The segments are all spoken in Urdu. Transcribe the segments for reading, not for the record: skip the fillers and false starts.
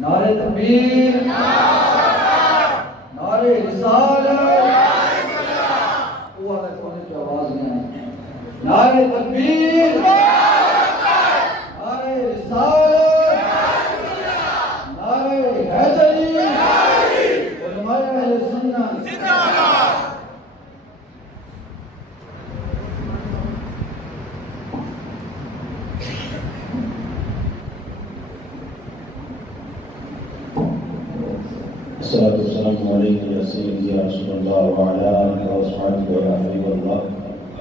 نعرہ تکبیر، نعرہ رسالت، وہ اگر کونے کی آواز میں آئے، نعرہ تکبیر، نعرہ رسالت، نعرہ حیدری، علماء اہل سنت زندہ باد۔ الصلاة والسلام عليك يا سيدي يا رسول الله وعلى آلك وأصحابك يا حبيب الله.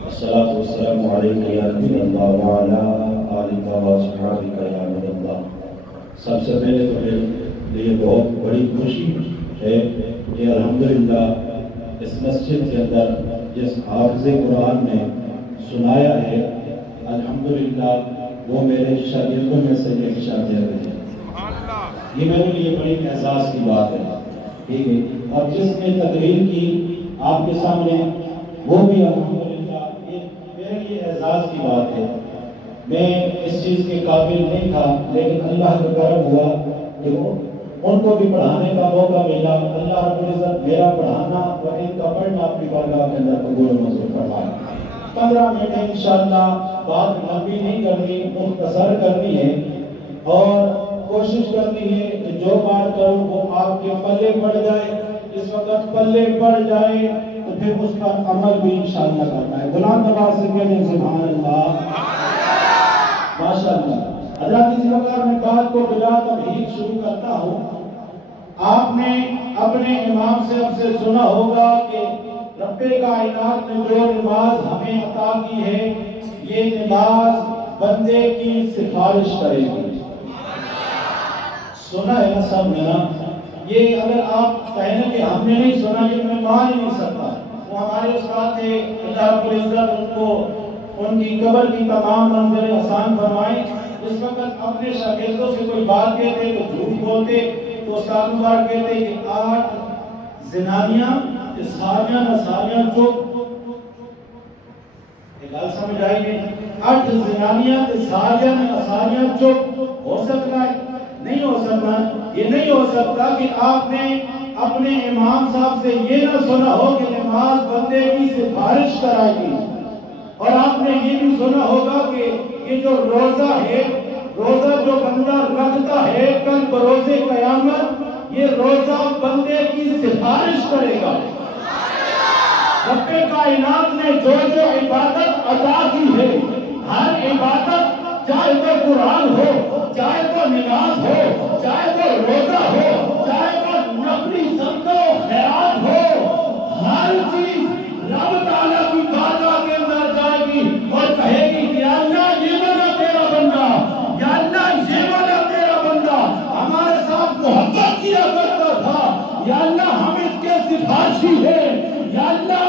الصلاة والسلام عليك يا نبي الله وعلى آلك وأصحابك يا نبي الله. سب سے پہلے تو میرے لیے بہت بڑی خوشی ہے کہ الحمدللہ اس مسجد کے اندر جس حافظ قرآن نے سنایا ہے الحمدللہ وہ میرے شاگردوں میں سے ایک شاگرد ہے۔ یہ میرے لیے بڑی احساس کی بات ہے، ٹھیک ہے۔ اور جس نے تقریر کی آپ کے سامنے وہ بھی الحمدللہ میرے لیے اعزاز کی بات ہے۔ میں اس چیز کے قابل نہیں تھا لیکن اللہ کا کرم ہوا کہ ان کو بھی پڑھانے کا موقع ملا۔ اللہ رب العزت میرا پڑھانا اور ان کا پڑھنا اپنی بارگاہ کے اندر قبول و منظور فرمائے۔ 15 منٹ انشاءاللہ بات لمبی نہیں کرنی، مختصر کرنی ہے اور کوشش کرنی ہے کہ جو بات کروں وہ آپ کے پلے پڑ جائے۔ اس وقت پلے پڑ جائے تو پھر اس پر عمل بھی انشاءاللہ کرنا ہے۔ غلام نواز سے کہنے سبحان اللہ، ماشاءاللہ۔ حضرات اسی وقت میں بات کو بلا تمہید شروع کرتا ہوں۔ آپ نے اپنے امام سے اب سے سنا ہوگا کہ رب کائنات نے جو نماز ہمیں عطا کی ہے یہ نماز بندے کی سفارش کرے گی۔ سنا ہے نا سب نے نا؟ یہ اگر آپ کہیں کہ ہم نے نہیں سنا یہ میں مان ہی نہیں سکتا۔ وہ ہمارے استاد تھے، اللہ رب العزت ان کو ان کی قبر کی تمام منزلیں آسان فرمائیں۔ اس وقت اپنے شاگردوں سے کوئی بات کہتے تو جھوٹ بولتے تو استاد مبارک کہتے کہ 8 زنانیاں ساریاں نہ ساریاں چپ۔ ایک گل سمجھ آئی گئی؟ 8 زنانیاں ساریاں نہ ساریاں چپ ہو سکتا ہے؟ نہیں ہو سکتا۔ یہ نہیں ہو سکتا کہ آپ نے اپنے امام صاحب سے یہ نہ سنا ہو کہ نماز بندے کی سفارش کرائے گی، اور آپ نے یہ بھی سنا ہوگا کہ یہ جو روزہ ہے، روزہ جو بندہ رکھتا ہے کل بروز قیامت یہ روزہ بندے کی سفارش کرے گا۔ رب کائنات نے جو جو عبادت عطا کی ہے، ہر عبادت چاہے وہ قرآن ہو، چاہے وہ نماز ہو، چاہے وہ روزہ ہو، چاہے وہ نفلی صدقہ و خیرات ہو، ہر چیز رب تعالیٰ کی بارگاہ کے اندر جائے گی اور کہے گی یا اللہ یہ والا تیرا بندہ، یا اللہ یہ والا تیرا بندہ ہمارے ساتھ محبت کیا کرتا تھا، یا اللہ ہم اس کے سفارشی ہیں، یا اللہ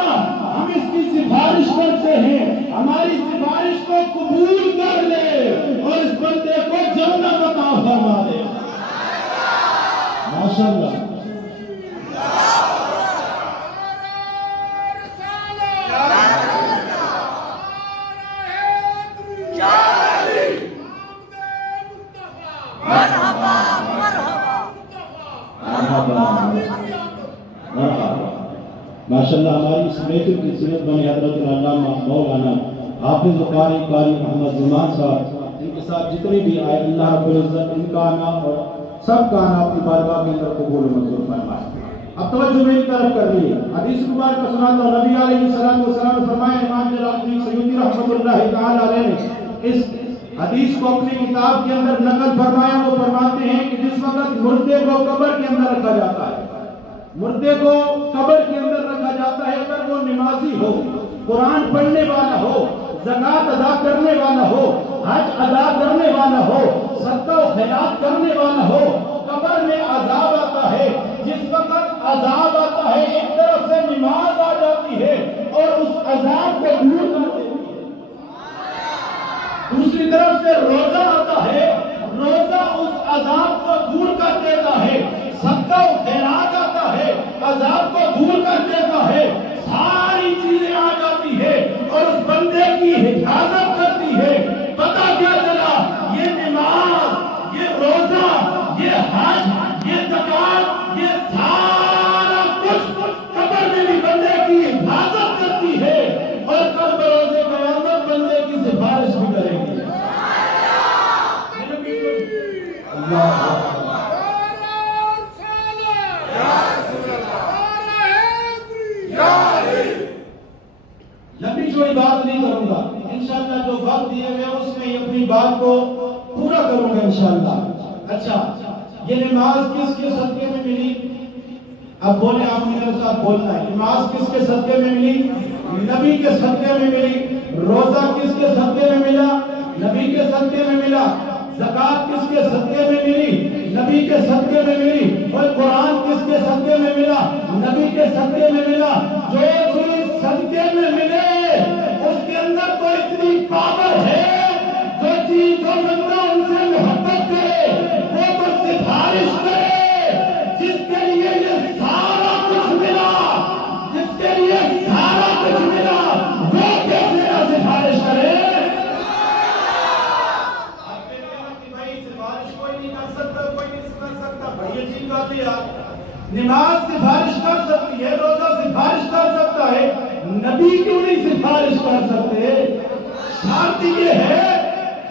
ہم اس کی سفارش کرتے ہیں، ہماری سفارش کو قبول کر لے اور اس بندے کو جنت عطا فرما دے۔ ماشاءاللہ۔ ماشاءاللہ ہماری اس محفل کی سنت بنی حضرت العلامہ مولانا حافظ قاری محمد زمان صاحب، ان کے ساتھ جتنے بھی آئے اللہ رب العزت ان کا نام اور سب کا نام اپنی بارگاہ کے اندر قبول و منظور فرمائے۔ اب توجہ میری طرف کر لیے، حدیث مبارک کا سناتا ہوں۔ نبی علیہ السلام فرمائے، امام جلالدین سیوطی رحمۃ اللہ تعالی علیہ نے اس حدیث کو اپنی کتاب کے اندر نقل فرمایا۔ وہ فرماتے ہیں کہ جس وقت مردے کو قبر کے اندر رکھا جاتا ہے، مردے کو قبر کے اندر رکھا جاتا ہے، اگر وہ نمازی ہو، قرآن پڑھنے والا ہو، زکوٰۃ ادا کرنے والا ہو، حج ادا کرنے والا ہو، صدقہ و خیرات کرنے والا ہو، قبر میں عذاب آتا ہے۔ جس وقت عذاب آتا ہے ایک طرف سے نماز آ جاتی ہے اور اس عذاب کو دور کر دیتی ہے، دوسری طرف سے روزہ آتا ہے، روزہ اس عذاب کو دور کر دیتا ہے، صدقہ و خیرات آتا ہے، عذاب کو دور کر دیتا ہے، ساری چیزیں آ جاتی ہے اور اس بندے کی حفاظت کرتی ہے۔ پتہ کیا چلا؟ یہ نماز، یہ روزہ، یہ حج لمبی چوڑی بات نہیں کروں گا، انشاءاللہ جو وقت دیے ہوئے اس میں اپنی بات کو پورا کروں گا انشاءاللہ۔ اچھا، یہ نماز کس کے صدقے میں ملی؟ اب بولے، آپ میرے ساتھ بولنا ہے۔ نماز کس کے صدقے میں ملی؟ نبی کے صدقے میں ملی۔ روزہ کس کے صدقے میں ملا؟ نبی کے صدقے میں ملا۔ زکات کس کے صدقے میں ملی؟ نبی کے صدقے میں ملی۔ اور قرآن کس کے صدقے میں ملا؟ نبی کے صدقے میں ملا۔ جو چیز صدقے میں ملے اس کے اندر تو اتنی پاور ہے، جو چیز جو بندہ ان سے محبت کرے وہ تو سفارش کرے۔ جس کے لیے یہ سارا کچھ ملا، جس کے لیے سارا کچھ ملا، وہ کیسے نہ سفارش کرے؟ آپ کہتے ہیں کہ بھائی سفارش کوئی نہیں کر سکتا، کوئی نہیں کر سکتا، بھائی یہ چیز بات ہے۔ نماز سفارش کر سکتی ہے، روزہ سفارش کر سکتا ہے، نبی کیوں نہیں سفارش کر سکتے؟ شرط یہ ہے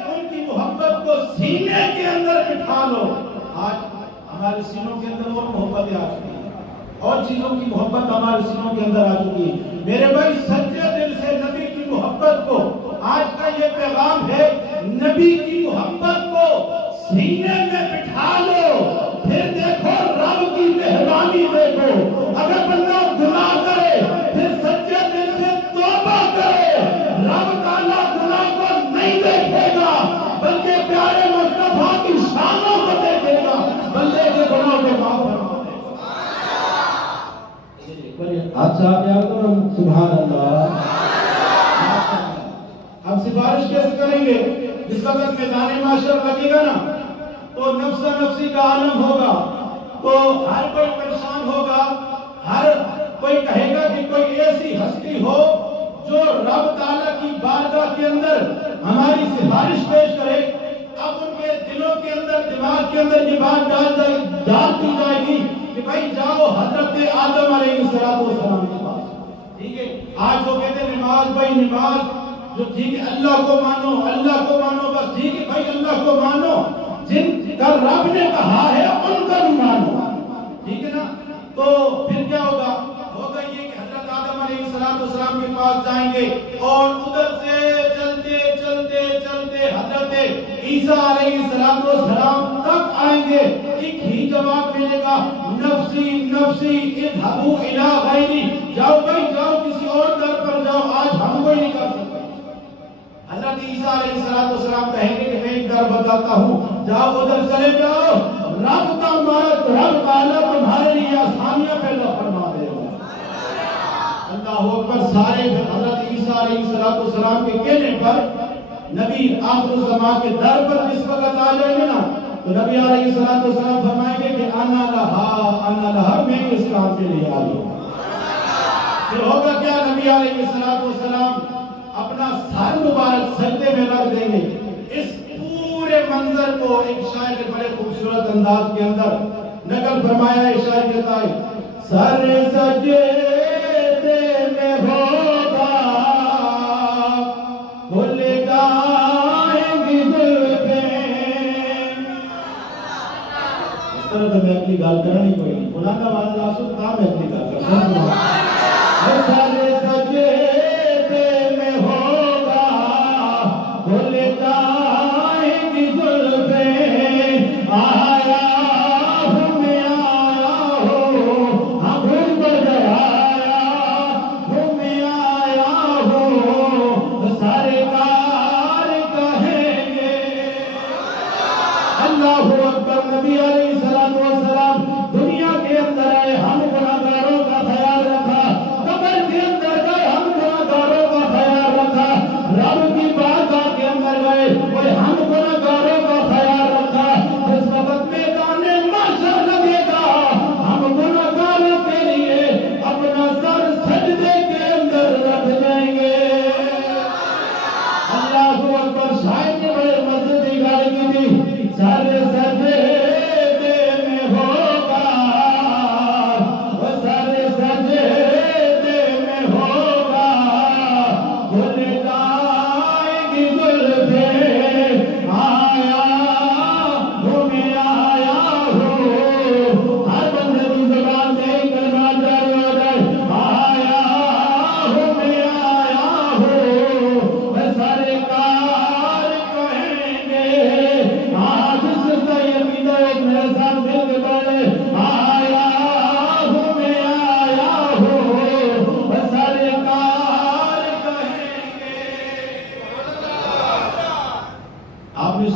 ان کی محبت کو سینے کے اندر بٹھا لو۔ آج ہمارے سینوں کے اندر اور محبتیں آ چکی ہیں، اور چیزوں کی محبت ہمارے سینوں کے اندر آ چکی ہے۔ میرے بھائی سچے دل سے نبی کی محبت کو، آج کا یہ پیغام ہے، نبی کی محبت کو سینے میں بٹھا لو، پھر دیکھو رب کی مہربانی دیکھو۔ اگر بندہ گناہ کرے پھر سچے دل سے توبہ کرے، رب تعالیٰ گناہ کو نہیں دیکھے گا بلکہ پیارے مصطفیٰ کی شانوں کو دیکھے گا، بندے کے گناہ کو معاف فرما دے گا۔ اچھا کیا کرو، سبحان اللہ۔ ہم سفارش کیسے کریں گے؟ جس وقت میدان معاشر لگے گا نا تو نفس نفسی کا عالم ہوگا، تو ہر کوئی پریشان ہوگا، ہر کوئی کہے گا کہ کوئی ایسی ہستی ہو جو رب تعالیٰ کی بارگاہ کے اندر ہماری سفارش پیش کرے۔ اب ان کے دلوں کے اندر، دماغ کے اندر یہ بات ڈال دی جائے گی کہ بھائی جاؤ حضرت آدم علیہ السلام کے پاس۔ ٹھیک ہے، آج وہ کہتے ہیں نماز، بھائی نماز جو ٹھیک ہے اللہ کو مانو، اللہ کو مانو، بس ٹھیک ہے بھائی اللہ کو مانو، جن کا رب نے کہا ہے ان کا بھی مانو، ٹھیک ہے نا؟ تو پھر کیا ہوگا؟ ہوگا یہ کہ حضرت آدم علیہ السلام کے پاس جائیں گے اور ادھر سے چلتے چلتے چلتے حضرت عیسیٰ علیہ السلام تک آئیں گے۔ ایک ہی جواب ملے گا، نفسی نفسی اذهبوا الی غیری، جاؤ بھائی جاؤ کسی اور در پر جاؤ، آج ہم کوئی نہیں کر سکتے۔ حضرت عیسیٰ علیہ السلام کہیں گے کہ میں ایک در بتاتا ہوں، جاؤ ادھر چلے جاؤ، رب تعالیٰ تمہارے لیے آسانیاں پیدا فرما دے گا۔ اللہ اکبر۔ سارے حضرت عیسیٰ علیہ السلام کے کہنے پر نبی آخر الزمان کے در پر جس وقت آ جائیں گے نا تو نبی علیہ السلام فرمائیں گے کہ انا لہا، میں اس کام کے لیے آئی ہوں۔ پھر ہوگا کیا؟ نبی علیہ السلام اپنا سر مبارک سجدے میں رکھ دیں گے۔ اس پورے منظر کو ایک شاعر کے بڑے خوبصورت انداز کے اندر نقل فرمایا ہے۔ شاعر کہتا ہے، سر سجدے میں ہوگا بھول جائیں گی زلفیں۔ اس طرح تو میں اپنی گال کرنا نہیں پڑے گی، مولانا والا لاسو کام ہے اپنی گال کرنا۔ سر سجدے میں ہوگا بھول جائیں گی زلفیں، آیا ہوں میں آیا ہوں، ہاں بھول کر آیا ہوں میں آیا ہوں، سارے کار کہیں گے اللہ اکبر۔ نبی علیہ السلام دنیا کے اندر آئے، ہم گناہگاروں کا خیال رکھا، قبر کے اندر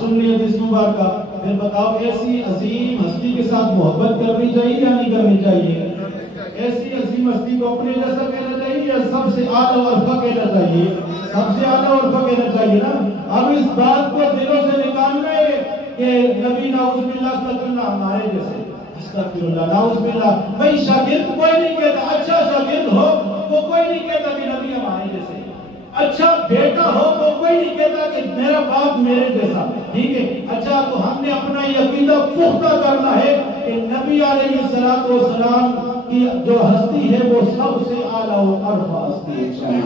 سننی حدیث مبارکہ. پھر بتاؤ ایسی عظیم ہستی کے ساتھ محبت کرنی چاہیے یا نہیں کرنی چاہیے؟ ایسی عظیم ہستی کو اپنے جیسا کہنا چاہیے یا سب سے اعلیٰ عرفہ کہنا چاہیے؟ سب سے اعلیٰ عرفہ کہنا چاہیے نا. اب اس بات کو دلوں سے نکالنا ہے کہ نبی نعوذ باللہ استغفر اللہ ہمارے جیسے استغفر اللہ نعوذ باللہ. بھائی شاگرد کوئی نہیں کہتا, اچھا شاگرد ہو وہ کوئی نہیں کہتا کہ نبی ہمارے جیسے, اچھا بیٹا ہو تو کوئی نہیں کہتا کہ میرا باپ میرے جیسا. ٹھیک ہے, اچھا تو ہم نے اپنا یہ عقیدہ پختہ کرنا ہے کہ نبی علیہ الصلوۃ والسلام کی جو ہستی ہے وہ سب سے اعلیٰ و ارفع ہستی ہے.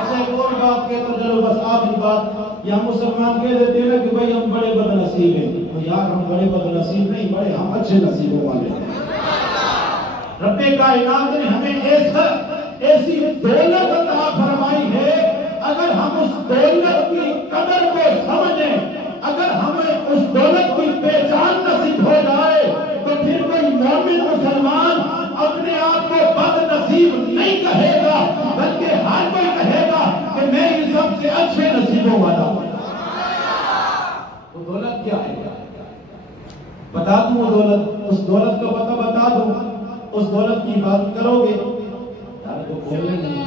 اچھا ایک اور بات کہتا چلو بس آخری بات, یہ ہم مسلمان کہہ دیتے ہیں کہ بھائی ہم بڑے بد نصیب ہیں. تو یار ہم بڑے بد نصیب نہیں, بڑے ہم اچھے نصیبوں والے ہیں. رب کائنات نے ہمیں ایسی دولت عطا فرمائی ہے, اگر ہم اس دولت کی قدر کو سمجھیں, اگر ہمیں اس دولت کی پہچان نصیب ہو جائے تو پھر کوئی مومن مسلمان اپنے آپ کو بد نصیب نہیں کہے گا, بلکہ ہر کوئی کہے گا کہ میں ان سب سے اچھے نصیبوں والا ہوں. تو دولت کیا ہے بتا دوں, وہ دولت, اس دولت کا پتہ بتا دوں, اس دولت کی بات کرو گے تو بولے نہیں,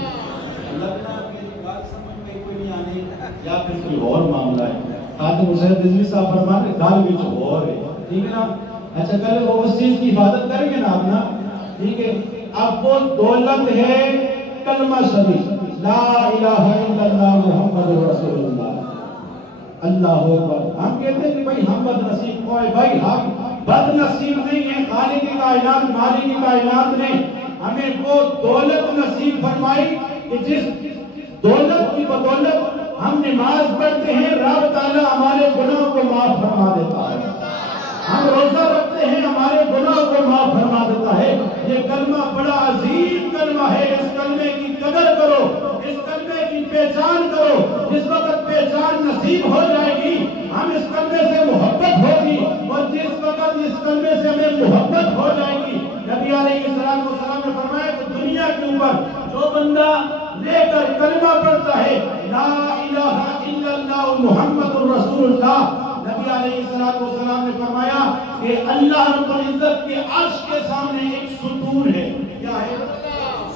لگنا کہ بات سمجھ میں کوئی نہیں آنی یا پھر کوئی اور معاملہ ہے. خاتم حسین رضوی صاحب فرماتے گال بھی جو اور ہے. ٹھیک ہے نا, اچھا کل وہ اس چیز کی حفاظت کریں گے نا آپ نا. ٹھیک ہے, اب وہ دولت ہے کلمہ شریف لا الہ الا اللہ محمد رسول اللہ. اللہ اکبر. ہم کہتے ہیں کہ بھائی ہم بد نصیب ہوئے, بھائی ہم بد نصیب نہیں ہیں, خالق کائنات مالک کائنات نے ہمیں وہ دولت نصیب فرمائی کہ جس دولت کی بدولت ہم نماز پڑھتے ہیں, رب تعالیٰ ہمارے گناہوں کو معاف فرما دیتا ہے. ہم روزہ رکھتے ہیں, ہمارے گناہوں کو معاف فرما دیتا ہے. یہ کلمہ بڑا عظیم کلمہ ہے, اس کلمے کی قدر کرو, اس کلمے کی پہچان کرو. جس وقت پہچان نصیب ہو جائے گی ہم اس کلمے سے محبت ہوگی, اور جس وقت اس کلمے سے ہمیں محبت ہو جائے گی, نبی علیہ السلام نے فرمایا کہ دنیا کے اوپر جو بندہ لے کر کلمہ پڑھتا ہے لا الہ الا اللہ محمد رسول اللہ, نبی علیہ السلام نے فرمایا کہ اللہ رب العزت کے عرش کے سامنے ایک ستون ہے. کیا ہے؟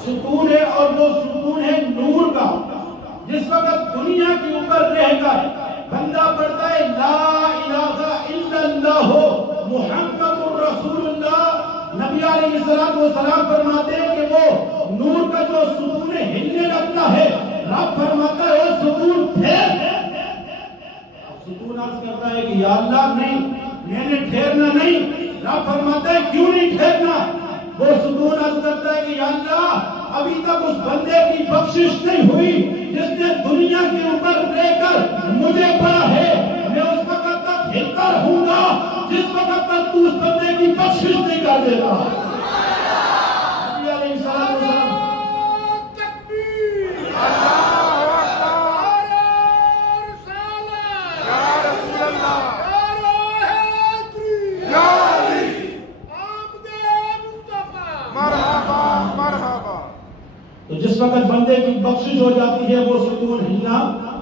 ستون ہے, اور وہ ستون ہے نور کا. جس وقت دنیا کے اوپر رہ کر بندہ پڑھتا ہے لا الہ الا اللہ محمد رسول اللہ, نبی علیہ السلام فرماتے ہیں کہ وہ نور کا جو ستون ہلنے لگتا ہے, رب فرماتا ہے وہ ستون پھیر. ستون عرض کرتا ہے کہ یا اللہ نہیں, میں نے ٹھہرنا نہیں. رب فرماتا ہے کیوں نہیں ٹھہرنا؟ وہ ستون عرض کرتا ہے کہ یا اللہ ابھی تک اس بندے کی بخشش نہیں ہوئی جس نے دنیا کے اوپر رہ کر مجھے پڑھا ہے. میں اس وقت تک ہلتا رہوں گا جس وقت تک تو اس بندے کی بخشش نہیں کر دے گا. نبی علیہ السلام تو جس وقت بندے کی بخشش ہو جاتی ہے وہ ستون ہلنا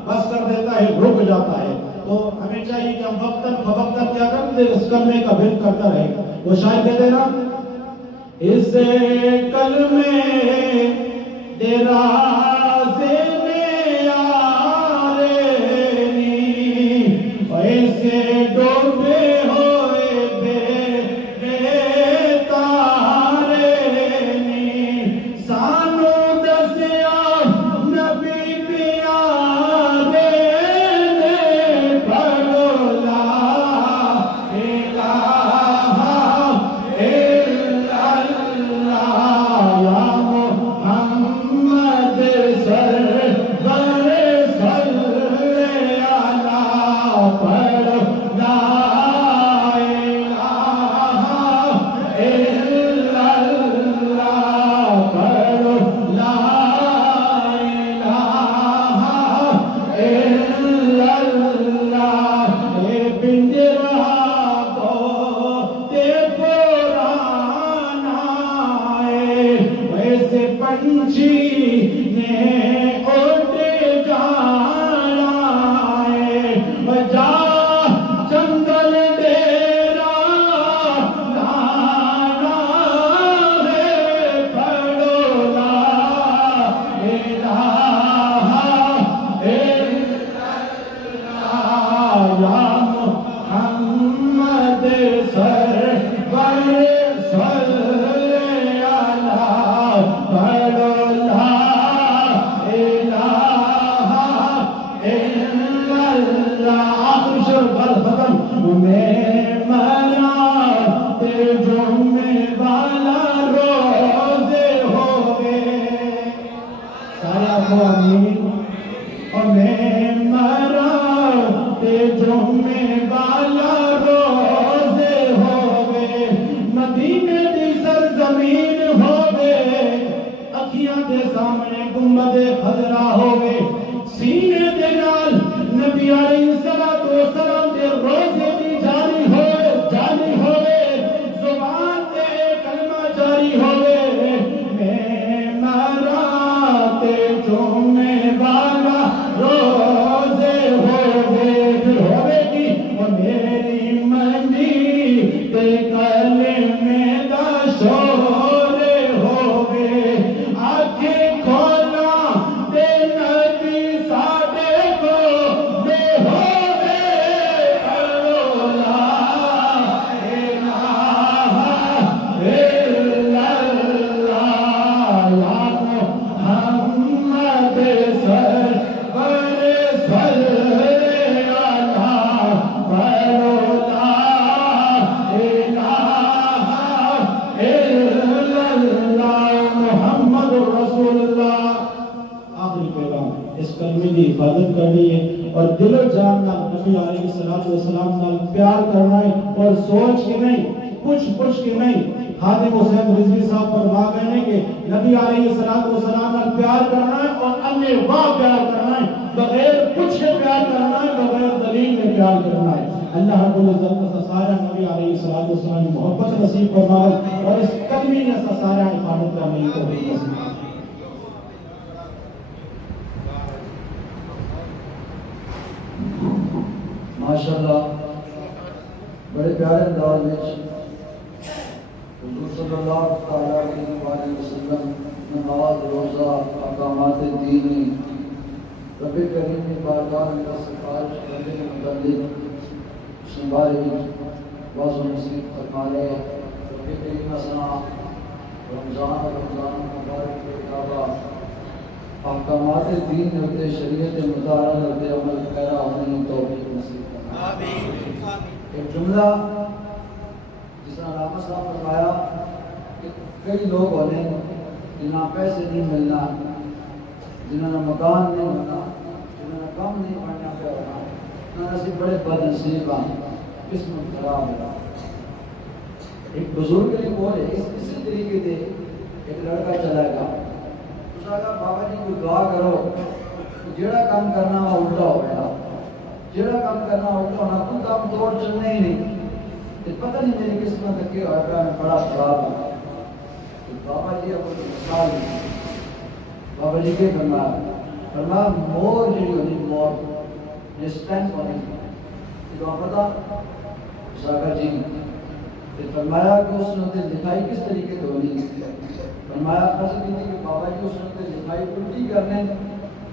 بس کر دیتا ہے, رک جاتا ہے. تو ہمیں چاہیے کہ ہم وقتاً فوقتاً کیا کرتے ہیں, اس کلمے کا ذکر کرتا رہے. وہ شاید کہتے ہیں نا اس کلمے درازے میں آرینی ایسے ڈوبے ہوئے بے تارینی سانو دسیا نبی پیارے نے پڑھو لا الہ الا اللہ یا محمد سرور صلی علی پڑھو لا الہ الا اللہ پڑھو لا الہ الا اللہ. اے پنجرا کو تے پرانا ہے ویسے پنچھی نے اڑ جانا ہے, بجا معاشر بل ختم میں مرا تے جمعے والا روزے ہوئے سارا مومن اور میں مرا تے جمعے والا روزے ہوئے مدینے دی سرزمین ہوئے اکھیاں دے سامنے گنبد خضرا ہوئے سینے دے نال نبی علیہ السلام دے روزے دی جاری ہوئے زبان تے کلمہ جاری ہوئے میں مرا تے جمعے والا روزے ہوئے پھر ہوئے گی وہ میری منی تے کلمے دا شورے ہوئے آنکھیں کھولا تے نبی ساڈے کو دے ہوئے لا الہ الا اللہ یا محمد سرور صلی اللہ لا الہ الا اللہ محمد رسول اللہ آخری پیغام اس کلمے کی حفاظت کرنی ہے اور دل و جان نال نبی علیہ السلام نال پیار کرنا ہے اور سوچ کے نہیں پوچھ کے نہیں خادم حسین رضوی صاحب فرما گئے ہیں کہ نبی علیہ السلام نال پیار کرنا ہے اور انہیں واہ پیار کرنا ہے بغیر کچھ کے پیار کرنا ہے بغیر دلیل میں پیار کرنا ہے اللہ رب العزت کا سارا نبی علیہ السلام کی محبت نصیب فرمائے اور اس کلمے نے سارا حفاظت کرنے کی توفیق نصیب فرمائے ماشاءاللہ بڑے پیارے انداز میں حضور صلی اللہ علیہ وسلم نماز روزہ احکامات دینی رب کریم کی بارگاہ میں سفارش کرنے کے متعلق اس نے بارے میں واضح و نصیب فرمائے رب کریم اسنا رمضان مبارک کے علاوہ احکامات دین ہوتے شریعت مطالعہ ہوتے عمل پیرا ہونے کی توفیق نصیب فرمائے ایک جملہ جس نے علامہ صاحب فرمایا کہ کئی لوگ ہونے جنہاں پیسے نہیں ملنا جنہاں مکان نہیں ہونا جنہاں کام نہیں پڑھنا پہ ہونا انہاں سے بڑے بد نصیب قسمت خراب ہے ایک بزرگ نے بولے اسی طریقے سے ایک لڑکا چلا گا اس نے کہا بابا جی کوئی دعا کرو جڑا کام کرنا ہوا الٹا ہو گیا جڑا کام کرنا الٹا ہونا تو کام توڑ چلنے ہی نہیں پتہ نہیں میری قسمت کیا ہوا ہے میں بڑا خراب ہوں بابا جی اپنے مثال دی بابا جی کے فرمایا مور جڑی ہونی مور یہ سٹینپ ہونی تو آپ پتا ساگر جی نے فرمایا کہ اس نے لکھائی کس طریقے سے ہونی فرمایا عرض کی تھی کہ بابا جی اس نے لکھائی الٹی کرنے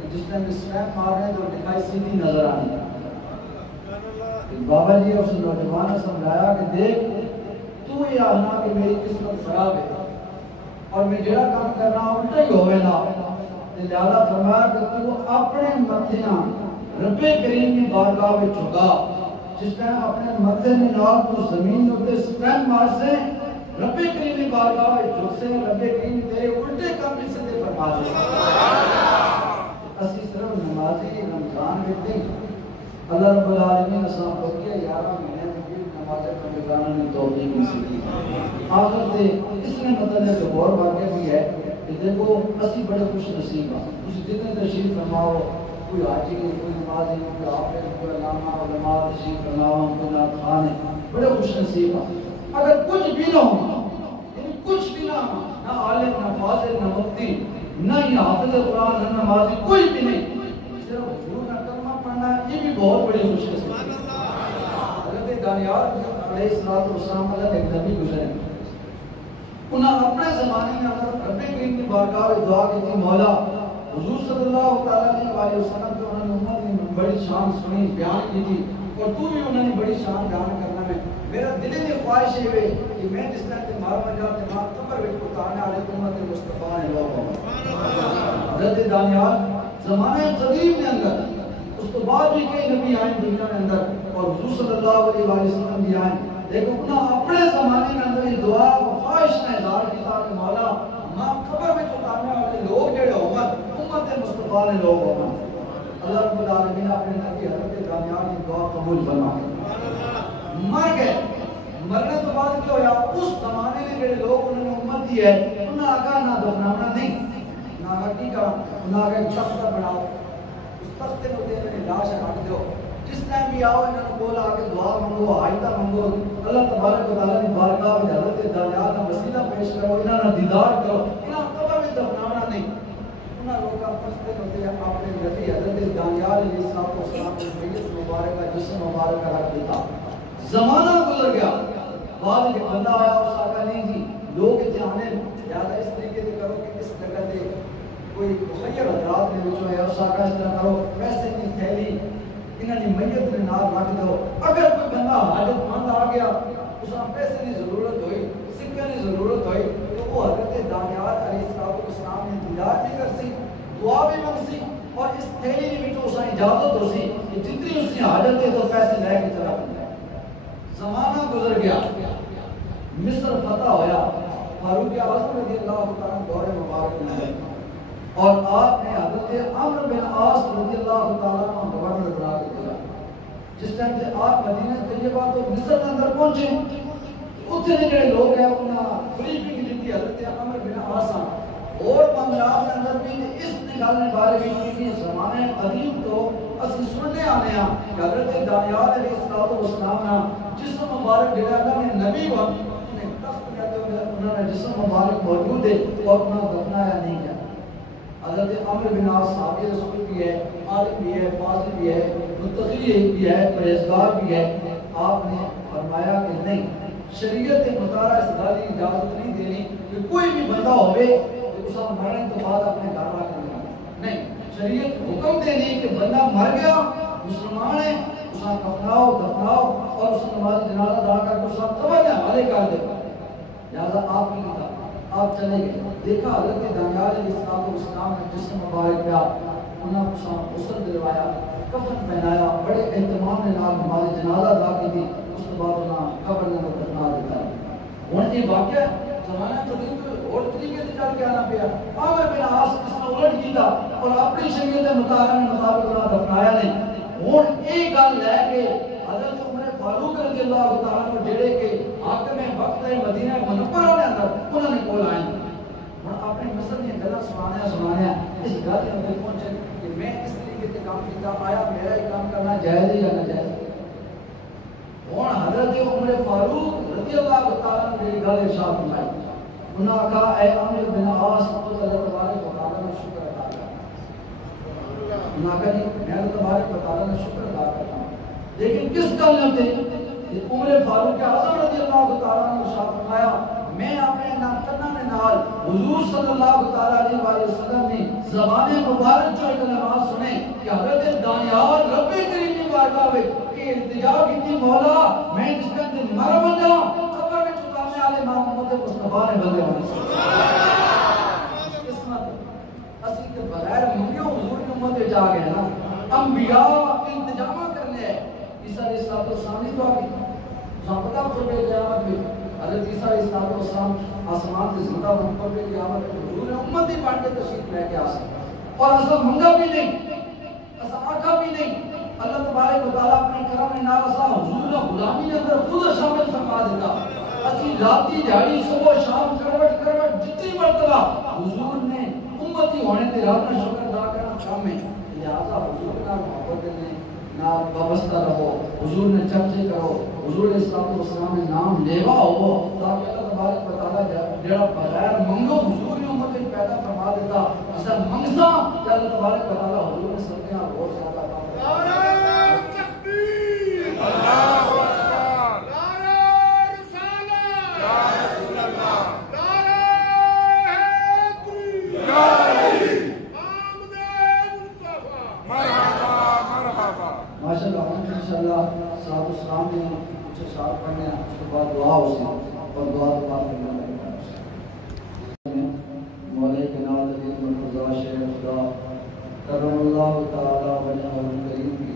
جس نے سٹینپ مار رہے تو لکھائی سیدھی نظر آنی بابا جی اس نوجوان نے سمجھایا کہ دیکھ تو یہ آنا کہ میری قسمت خراب ہے اور میں جڑا کام کرنا الٹا ہی ہوئے نا لہذا فرمایا کہ تو اپنے متھیاں رب کریم کی بارگاہ میں جھکا جس نے اپنے متھے میں نال تو زمین ہوتے سٹینپ مار سے رب کریم کی بارگاہ میں جھک سے رب کریم تیرے الٹے کام جس سے فرما دے اسی صرف نمازی رمضان میں نہیں اللہ رب العالمین اسلام بکیہ 11 مہینے میں بھی نماز رمضان میں توفیق نصیب کی آخر سے اس میں مطلب اور واقعہ بھی ہے کہ دیکھو اسی بڑے خوش نصیب ہیں اس جتنے تشریف فرماؤ کوئی حاجی کوئی نمازی کوئی حافظ کوئی علامہ علماء تشریف فرماؤ کوئی نعت خوان ہے بڑے خوش نصیب ہیں اگر کچھ بھی نہ ہو یعنی کچھ بھی نہ ہو نہ عالم نہ فاضل نہ مفتی نہ یہ حافظ قرآن نہ نمازی کوئی بھی نہیں صرف حضور کا کلمہ پڑھنا ہے یہ بھی بہت بڑی خوش نصیب ہے حضرت دانیال علیہ السلام اللہ ایک نبی گزرے انہاں اپنے زمانے میں اگر رب کریم کی بارگاہ میں دعا کی تھی مولا حضور صلی اللہ علیہ وسلم جو انہوں نے امت نے بڑی شان سنی بیان کی تھی اور تو بھی انہوں نے بڑی شان بیان کرنا میں میرا دل میں خواہش ہے کہ میں جس طرح کے مار مجال تمام قبر وچ اتارنے والے امت مصطفیٰ نے لوگ حضرت دانیال زمانے قدیم کے اندر اس تو بعد بھی کئی نبی آئے دنیا کے اندر اور حضور صلی اللہ علیہ وسلم بھی آئے، لیکن انہوں اپنے زمانے کے اندر یہ دعا کو خواہش نے اظہار کیا کہ مولا ماں قبر میں اتارنے والے لوگ جڑے امت مصطفیٰ نے لوگ اللہ رب العالمین اپنے نبی حضرت دانیال کی دعا قبول فرمائے۔ مر گئے، مرنے تو بعد کیا ہوا؟ اس زمانے میں جڑے لوگ انہوں نے امت دی ہے انہوں نے آگاہ نہ دفنانا نہیں، نہ آگاہ کی کرا، انہوں نے آگاہ ایک تختہ بناؤ، اس تختے کو دے میں لاش رکھ دو، جس ٹائم بھی آؤ انہوں نے بولا کہ دعا منگو، آئیدہ منگو، اللہ تبارک و تعالیٰ کی بارگاہ میں حضرت دانیال کا وسیلہ پیش کرو، انہوں نے دیدار کرو، انہوں نے قبر میں دفنانا نہیں۔ انہوں نے لوگوں کا ہوتے ہیں اپنے نبی حضرت دانیال علیہ السلام کو میت مبارکہ جسم مبارکہ رکھ دیتا۔ زمانہ گزر گیا، بعد ایک بندہ آیا اس آقا نہیں جی لوگ اتحانے زیادہ اس طریقے سے کرو کہ اس جگہ سے کوئی مخیر حضرات میں جو ہے اس آقا اس طرح کرو، پیسے کی تھیلی انہوں نے میت میں نار رکھ دو، اگر کوئی بندہ حاجت مند آ گیا اس کو پیسے کی ضرورت ہوئی، سکے کی ضرورت ہوئی تو وہ حضرت دانیال علیہ السلام نے دیدار بھی کر سی، دعا بھی منگ سی اور اس تھیلی میں بھی جو اس اجازت ہو سی کہ جتنی اس کی حاجت ہے تو پیسے لے کے چلا جائے۔ زمانہ گزر گیا، مصر فتح ہویا، فاروق اعظم رضی اللہ تعالیٰ دور مبارک میں آئے اور آپ نے حضرت عمرو بن عاص رضی اللہ تعالیٰ عنہ گورنر بنا کے دیا۔ جس ٹائم سے آپ مدینہ طیبہ تو مصر کے اندر پہنچے، اتنے جڑے لوگ ہیں انہاں بریفنگ دی تھی حضرت عمرو بن عاص اور پنجاب کے اندر بھی اس نکالنے بارے بھی کہ زمانے قدیم تو اسی سننے آنے ہیں کہ حضرت دانیال علیہ السلام نے جسم مبارک جڑا اللہ نے نبی کو تخت کہتے ہوئے انہوں نے جسم مبارک موجود ہے اور انہوں نے دفنایا نہیں کیا۔ حضرت عمرو بن عاص صحابی رسول بھی ہے، عالم بھی ہے، فاضل بھی ہے، متقی بھی ہے، پرہیزگار بھی ہے۔ آپ نے فرمایا کہ نہیں، شریعت مطالعہ اس گل کی اجازت نہیں دینی کہ کوئی بھی بندہ ہوئے اس کا مرنے کے بعد اپنے گھر آ کر نہیں، شریعت حکم دینی کہ بندہ مر گیا مسلمان ہے اس کا کفناؤ دفناؤ اور اس نماز جنازہ ادا کر کے اس کا قبر میں حوالے کر دو۔ لہٰذا آپ نے کہا آپ چلے گئے، دیکھا حضرت دانیال علیہ السلام نے جسم مبارک کیا، انہوں نے غسل دلوایا، کفن پہنایا، بڑے اہتمام نے نماز جنازہ ادا کی تھی، اس کے بعد انہوں نے قبر میں دفنا دیتا ہے۔ ہوں یہ واقعہ زمانہ قدیم اور طریقے سے چل کے آنا پیا، عمرو بن عاص اس نے الٹ کیتا اور اپنی شریعت مطالعہ میں مطابق انہوں دفنایا نہیں۔ ہوں ایک گل لے کے حضرت عمر فاروق رضی اللہ تعالیٰ عنہ جڑے کہ حاکم وقت ہے مدینہ منورہ کے اندر انہوں نے کول آئے ہوں اپنے مصر کی گلاں سنایا اس گل کے اندر پہنچے کہ میں اس طریقے سے کام کیتا، آیا میرا یہ کام کرنا جائز ہے یا ناجائز؟ ہوں حضرت عمر فاروق رضی اللہ تعالیٰ عنہ نے گل ارشاد فرمائی، انہوں نے کہا اے عمرو بن عاص تو اللہ تبارک و تعالیٰ نے شکر ادا کر، انہوں نے کہا جی میں اللہ تبارک و تعالیٰ نے شکر ادا کرتا ہوں، لیکن کس گل نے عمر فاروق اعظم رضی اللہ تعالیٰ نے ارشاد فرمایا میں اپنے ناکرنے نال حضور صلی اللہ تعالیٰ علیہ وسلم نے زبان مبارک جو ایک نماز سنے کہ حضرت دانیال رب کریم کی بارگاہ میں کہ التجا کی مولا میں جس کے اندر مر بن جاؤں قبر میں چھپانے والے محمد مصطفیٰ نے بندے ہونے قسمت اسی کے بغیر منگیوں حضور کی امت میں جا گئے نا، انبیاء التجامہ کرنے ہیں۔ عیسیٰ علیہ السلام نے دعا کی، پتہ قرب قیامت میں حضرت عیسیٰ علیہ السلام آسمان سے زندہ بن قرب قیامت میں حضور نے امتی بن کے تشریف لے کے آ سکتا اور ایسا منگا بھی نہیں، ایسا آقا بھی نہیں، اللہ تبارک و تعالیٰ اپنے کرم نوازا حضور نے غلامی کے اندر خود شامل فرما دیتا۔ اسی راتی دیہڑی صبح شام کروٹ جتنی مرتبہ حضور نے امتی ہونے تے رب کا شکر ادا کرنا کام ہے، لہذا حضور کا محبت نے نہ وابستہ رہو، حضور نے چرچے کرو، حضور علیہ السلام نے نام لیوا ہو تاکہ اللہ تبارک و تعالیٰ جڑا بغیر منگو حضور نے امت میں پیدا فرما دیتا، ایسا منگسا کہ اللہ تبارک و تعالیٰ حضور نے صدقے اور بہت زیادہ کام کرتا۔ انشاءاللہ صاحب السلام نے کچھ اشعار پڑھنے ہیں، اس کے بعد دعا ہو سی اور دعا تو بات کرنا لگے۔ مولا کے نام عزیز مرتضیٰ شیخ خدا کرم اللہ تعالیٰ وجہ الکریم کی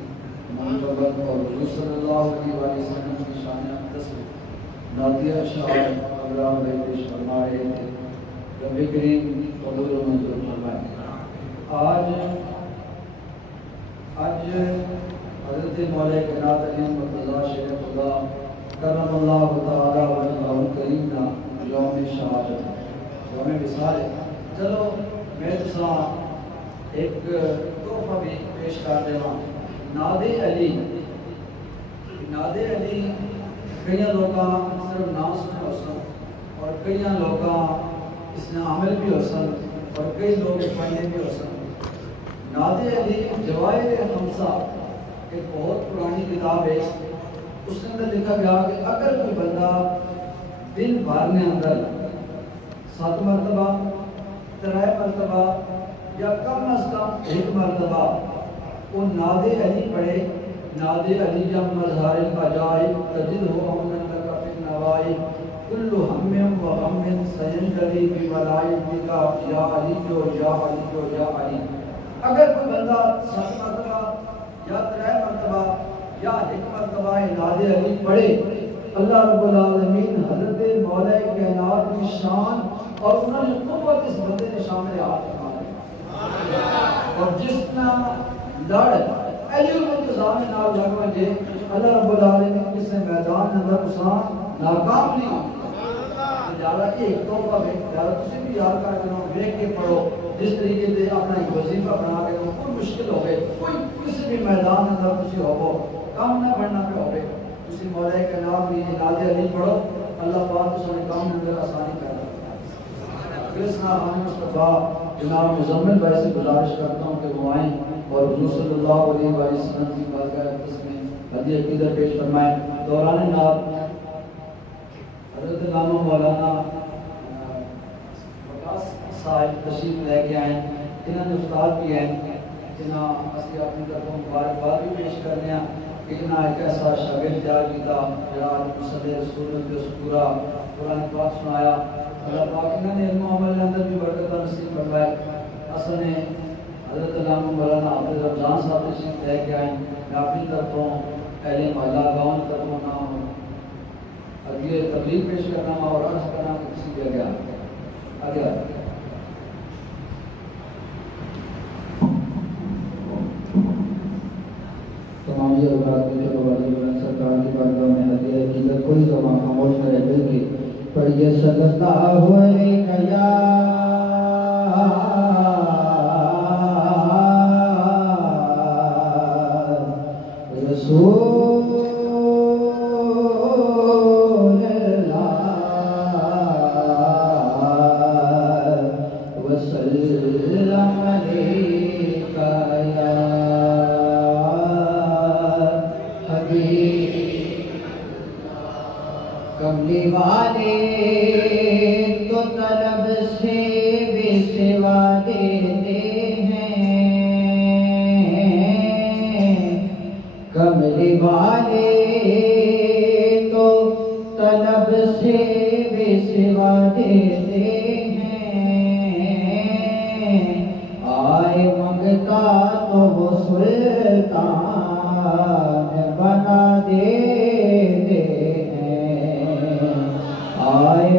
منقبت اور حضور صلی اللہ علیہ وسلم کی شان اقدس میں نعتیہ اشعار ابراہیم بھائی پیش فرما رہے تھے. رب کریم قبول و منظور فرمائے. آج حضرت مولا کائنات علی مرتضیٰ شیخ خدا کرم اللہ تعالیٰ وجہ الکریم کا یوم شہادت ہے، یوم وصال ہے. چلو میں تو ایک تحفہ بھی پیش کر دے رہا ہوں. ناد علی کئی لوگ صرف نام سنے ہو سن اور کئی لوگ اس نے عمل بھی ہو سن اور کئی لوگ پڑھنے بھی ہو سن. ناد علی جواہر خمسہ ایک بہت پرانی کتاب ہے. اس کے اندر لکھا گیا کہ اگر کوئی بندہ دن بھر میں اندر 7 مرتبہ 3 مرتبہ یا کم از کم 1 مرتبہ وہ ناد علی پڑھے. ناد علی جم مظہر العجائب تجدہ امن لک فی النوائب کل ہم و غم سینجلی بولائبک یا علی جو یا علی جو یا علی. اگر کوئی بندہ 7 مرتبہ یا 3 مرتبہ یا 1 مرتبہ ناد علی پڑھے اللہ رب العالمین حضرت مولا کائنات کی شان اور انہوں نے قوت اس بندے نے شامل ہاتھ اور جس نہ لڑ علی المرتضیٰ میں نال لگ وجے اللہ رب العالمین کس نے میدان اندر اسان ناکام نہیں ہوتا. جارا کہ ایک توفہ میں جارا تسی بھی یاد کر کے دیکھ کے پڑھو جس طریقے سے اپنا ایک وظیفہ بنا کے کوئی مشکل ہو گئے کوئی کسی بھی میدان اندر تسی ہو کام نہ بڑھنا پہ ہو گئے تسی مولا کائنات میں ناد علی پڑھو اللہ پاک اس نے کام اندر آسانی کر کرسنا خان مصطفیٰ جناب مزمل بھائی سے گزارش کرتا ہوں کہ وہ آئیں اور حضور صلی اللہ علیہ وسلم کی بارگاہ اقدس میں ہدیہ عقیدت پیش فرمائیں. دوران نعت حضرت علامہ مولانا وقاص صاحب تشریف لے کے آئیں جنہوں نے استاد بھی ہیں جنہاں اسی اپنی طرف مبارکباد بھی پیش کرنے ہیں کہ جنہاں ایک ایسا شاگرد تیار کیتا جنہاں مصلی رسول کے پورا قرآن پاک سنایا. اللہ پاک انہوں نے علم و عمل اندر بھی برکت نصیب فرمائے. اصل نے حضرت علامہ مولانا حافظ رمضان صاحب تشریف لے کے آئیں. میں اپنی طرفوں اہل محلہ گاؤں کی طرفوں نام ادیہ تبلیغ پیش کرنا اور عرض کرنا کہ کسی بھی آگے تمام یہ اوقات میں جو والی سرکار کی بارگاہ میں ہدیہ عقیدت کوئی زبان خاموش نہ رہ بلکہ پڑھیے صلی اللہ علیہ یا رسول اللہ وسلم علیک یا حبیب. کملی والے تو طلب سے بے سوا دیتے ہیں. کملی والے تو طلب سے بے سوا دیتے ہیں. آئے منگتا تو وہ سلطان بنا دیتے ہیں. آئے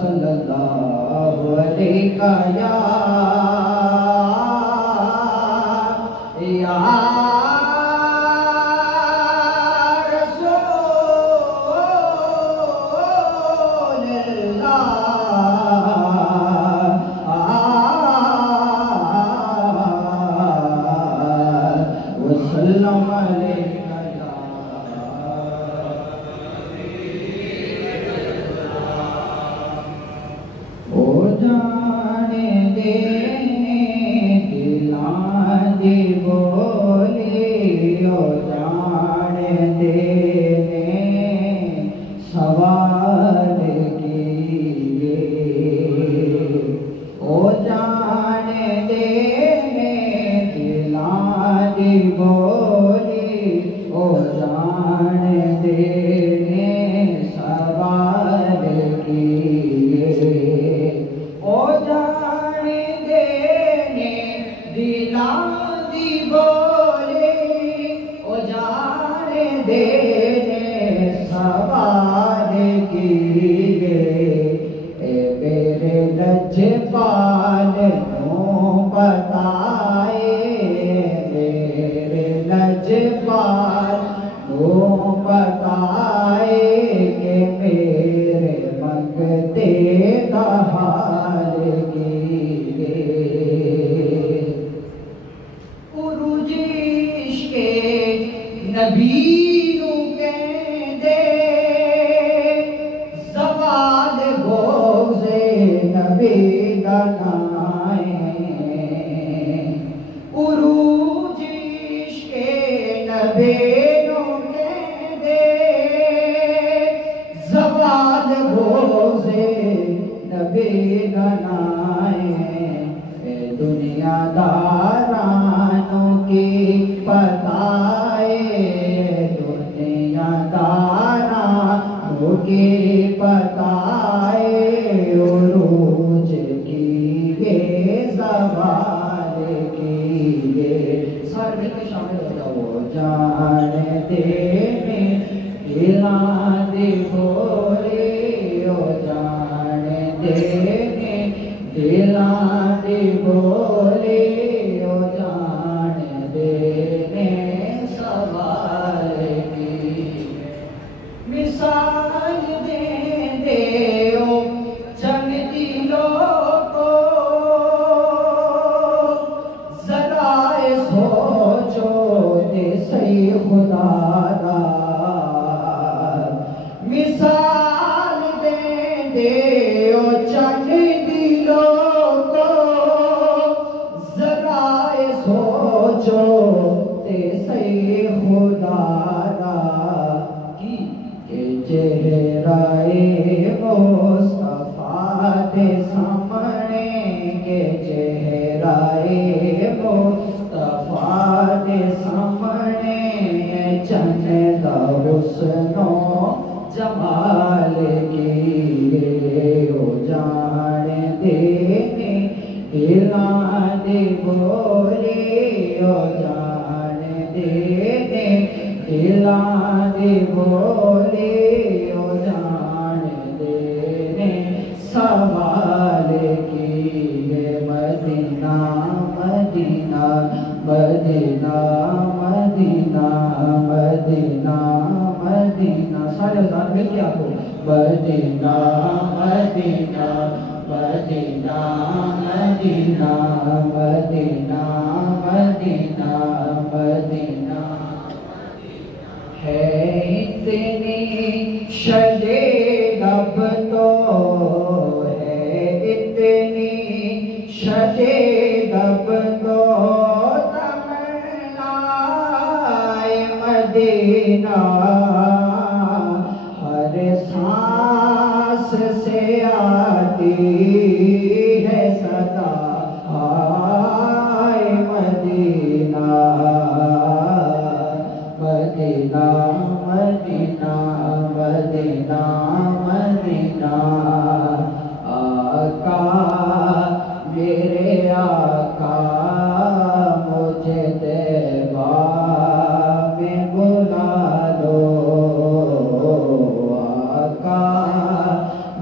صلی اللہ علیہ یا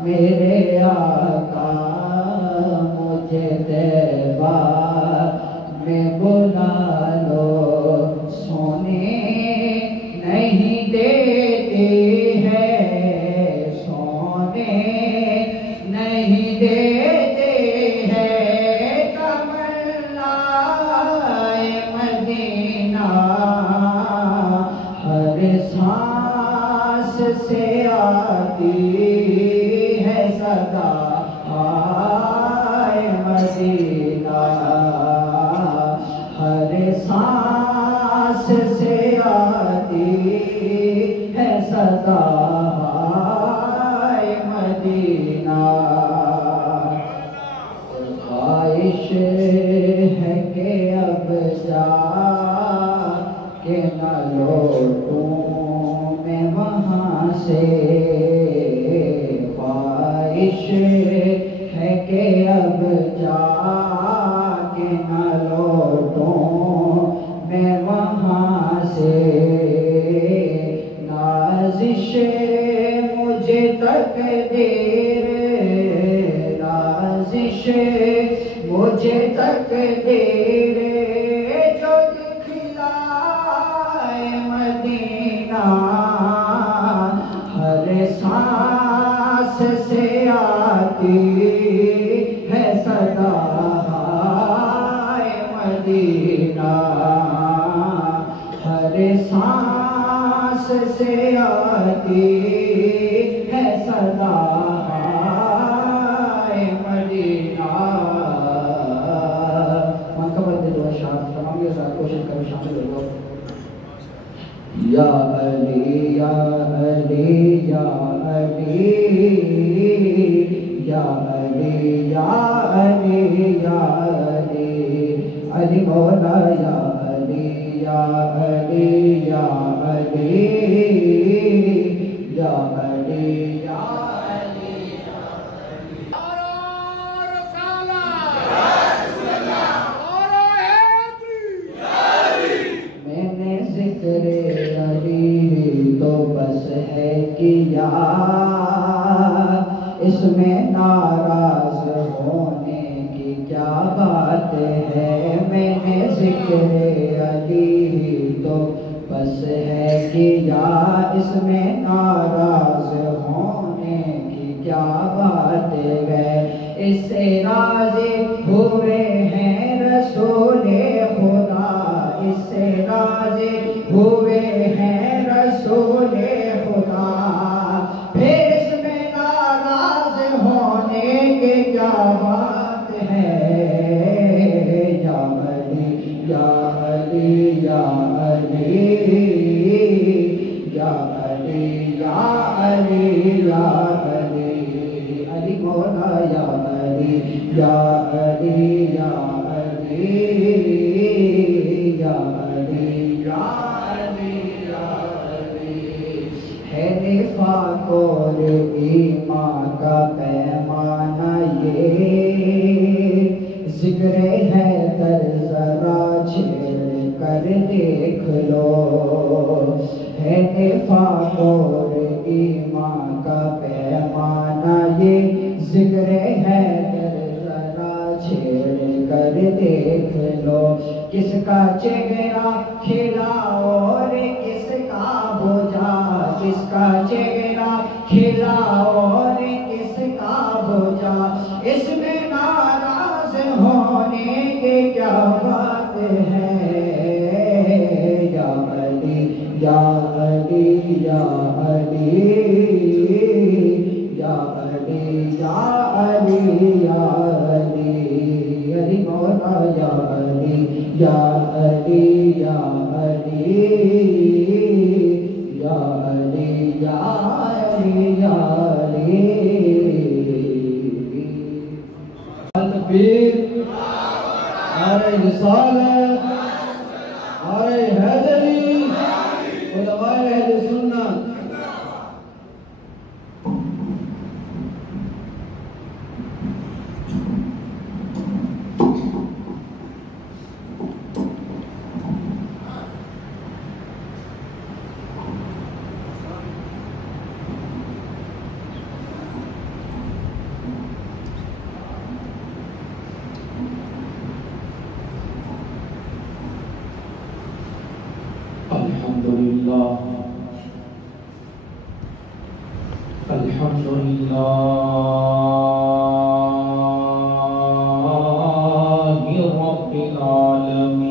میرے سے خواہش ہے کہ اب جا کے نہ لوٹوں میں وہاں سے، نازش مجھے تقدیر، نازش مجھے تقدیر جو دکھلائے مدینہ، ہر سانس سے آتی ہے صدا مدینہ، ہر سانس سے آتی ہے صدا مدینہ۔ منقبت دے دو اشعار تمام کے ساتھ کوشش کرو شامل ہو جاؤ۔ یا علی یا علی یا علی یا علی یا علی یا علی، علی مولا یا علی یا علی یا علی یا علی یا علی یا میں نے ذکر علی تو بس ہے کیا، اس میں ناراض ہونے کی کیا بات ہے، میں نے ذکر علی تو بس ہے کیا، اس میں ناراض ہونے کی کیا بات ہے، اس سے راضی ہوئے ہیں رسول خدا، اس سے راضی ہوئے ہیں رسول خدا، پھر اس میں ناراض ہونے کی کیا بات ہے، یا علی یا علی یا علی یا علی یا علی یا علی، علی مولا یا علی یا علی یا علی یا علی یا علی یا علی، ہے نفاق اور ایمان کا پیمانہ یہ، ذکر ہے در ذرا چھیڑ کر دیکھ لو، ہے نفاق اور ایمان کا پیمانہ یہ، ذکر ہے در ذرا چھیڑ کر دیکھ لو، کس کا چہرہ کھلا اور کس کا بجھا، کس کا چہرہ کھلا اور کس کا بجھا، اس میں ناراض ہونے کی کیا بات ہے، یا علی یا علی یا علی یا علی یا علی یا علی، علی مولا یا علی یا علی یا علی یا علی یا علی یا علی۔ تکبیر، نعرہ رسالت، نعرہ حیدری، علماء اہل سنت۔ الحمد لله رب العالمين،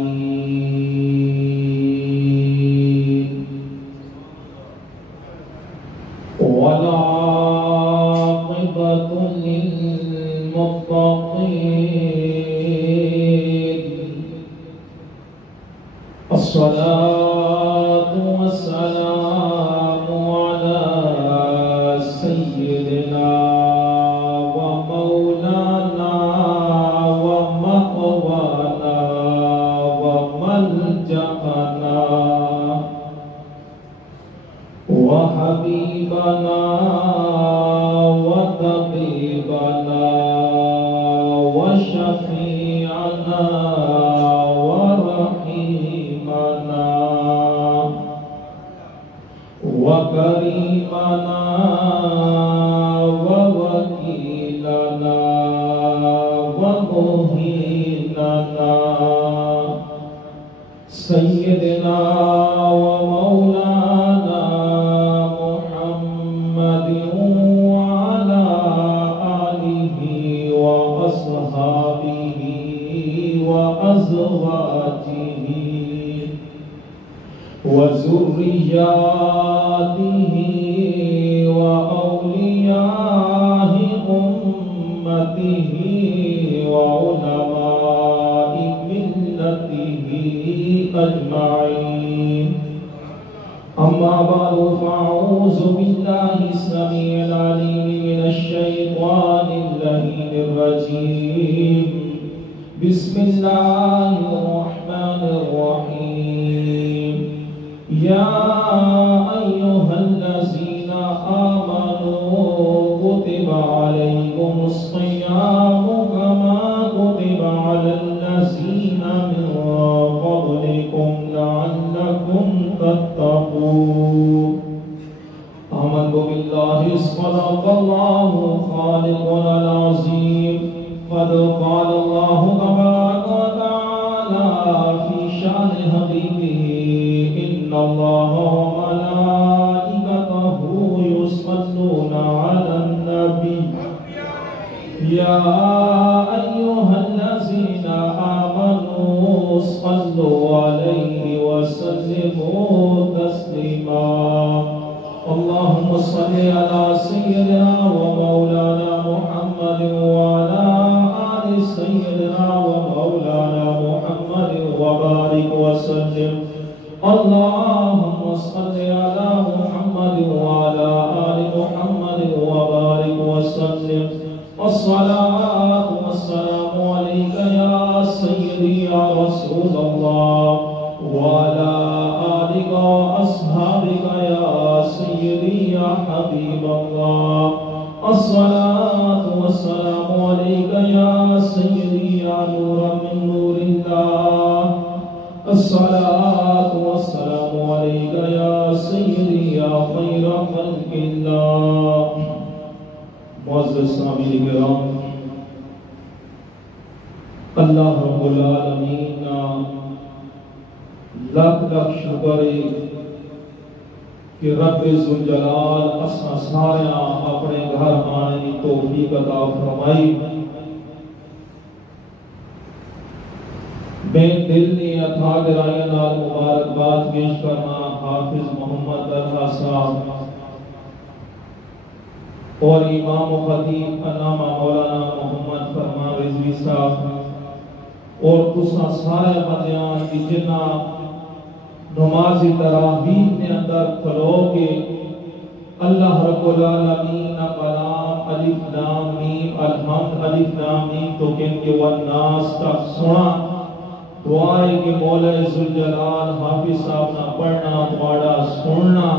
والعاقبة للمتقين، الصلاة والسلام على سيدنا ومولانا ومأوانا وملجأنا وحبيبنا توحیدنا سیدنا و مولانا محمد وعلى آلہ و اصحابہ و ازواجہ وذریاتہ وأولیاء أمته وعلماء ملته أجمعين أما بعد فأعوذ بالله السميع العليم من الشيطان اللعين الرجيم بسم الله الرحمن الرحيم يا أيها الذين آمنوا كتب عليكم الصيام كما كتب على الذين من قبلكم لعلكم تتقون آمنت بالله صدق الله خالقنا العظيم قد قال الله تبارك وتعالى في شأن حبيبه إن الله وملائكته يصلون على النبي يا أيها الذين آمنوا صلوا عليه وسلموا تسليما اللهم صل على سيدنا ومولانا محمد وعلى آل سيدنا ومولانا محمد وبارك وسلم اللهم صل على محمد وعلى آل محمد وبارك وسلم الصلاة والسلام عليك يا سيدي يا رسول الله وعلى آلك وأصحابك يا سيدي يا حبيب الله الصلاة والسلام عليك يا سيدي يا نور من نور الله الصلاة والسلام عليك يا سيدي يا خير خلق الله معزز سامعین کرام اللہ رب العالمین لاکھ لاکھ شکر ہے کہ رب ذوالجلال اساں سارے اپنے گھر آنے کی توفیق عطا فرمائی میں دل نے اتھا گرائیاں نال مبارکباد پیش کرنا حافظ محمد طلحہ صاحب اور امام و خطیب علامہ مولانا محمد فرمان رضوی صاحب اور تساں سارے بندیان کی جنہ نماز تراویح کے اندر کھلو کے اللہ رب العالمین کلام الف لام میم الحمد الف لام میم تو کن کے والناس تک سنا دعائے کہ مولا ذوالجلال حافظ صاحب نہ پڑھنا تمہارا سننا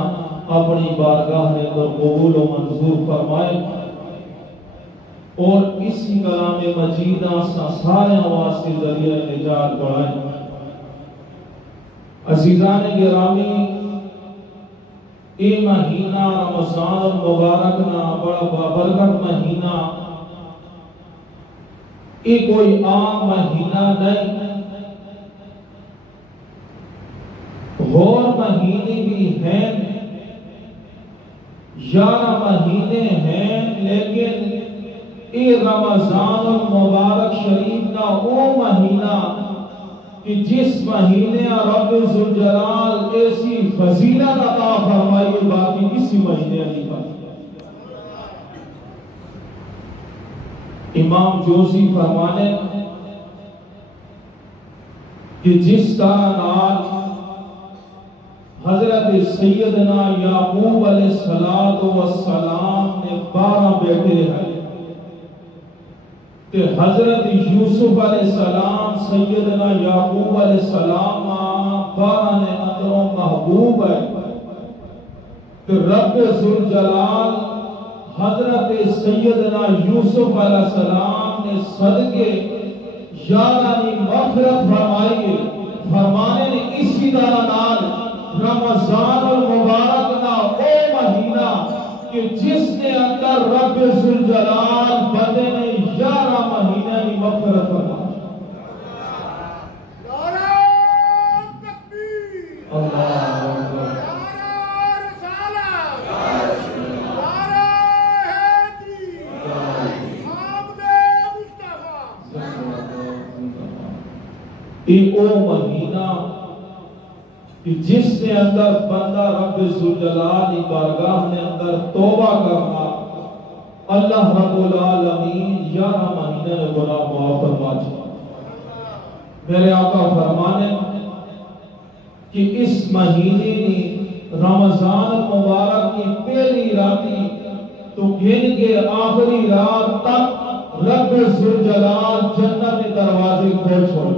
اپنی بارگاہ میں قبول و منظور فرمائے اور اسی کلام مجیدہ سارے واسطے ذریعہ نجات بڑھائے عزیزان گرامی یہ مہینہ رمضان المبارک نہ بڑا بابرکت مہینہ یہ کوئی عام مہینہ نہیں غور مہینے بھی ہیں 11 مہینے ہیں لیکن یہ رمضان المبارک شریف کا وہ مہینہ کہ جس مہینے رب ذوالجلال ایسی فضیلت عطا فرمائی باقی کسی مہینے نہیں پائی امام جوزی فرمانے کہ جس طرح نال حضرت سیدنا یعقوب علیہ السلام نے 12 بیٹے ہیں کہ حضرت یوسف علیہ السلام سیدنا یعقوب علیہ السلام 12 نے اندروں محبوب ہے کہ رب ذوالجلال حضرت سیدنا یوسف علیہ السلام نے صدقے 11 مغفرت فرمائی فرمانے نے اسی طرح نال رمضان المبارک نا او مہینہ کہ جس نے اندر رب ذوالجلال بندے نے 11 مہینے کی مغفرت یہ او مہینہ کہ جس نے اندر بندہ رب ذوالجلال کی بارگاہ نے اندر توبہ کرنا اللہ رب العالمین 11 مہینے نے گناہ معاف فرما چھوڑا۔ میرے آقا فرمانے کہ اس مہینے رمضان مبارک کی پہلی راتی تو گن کے آخری رات تک رب ذوالجلال جنت کے دروازے کھول چھوڑ،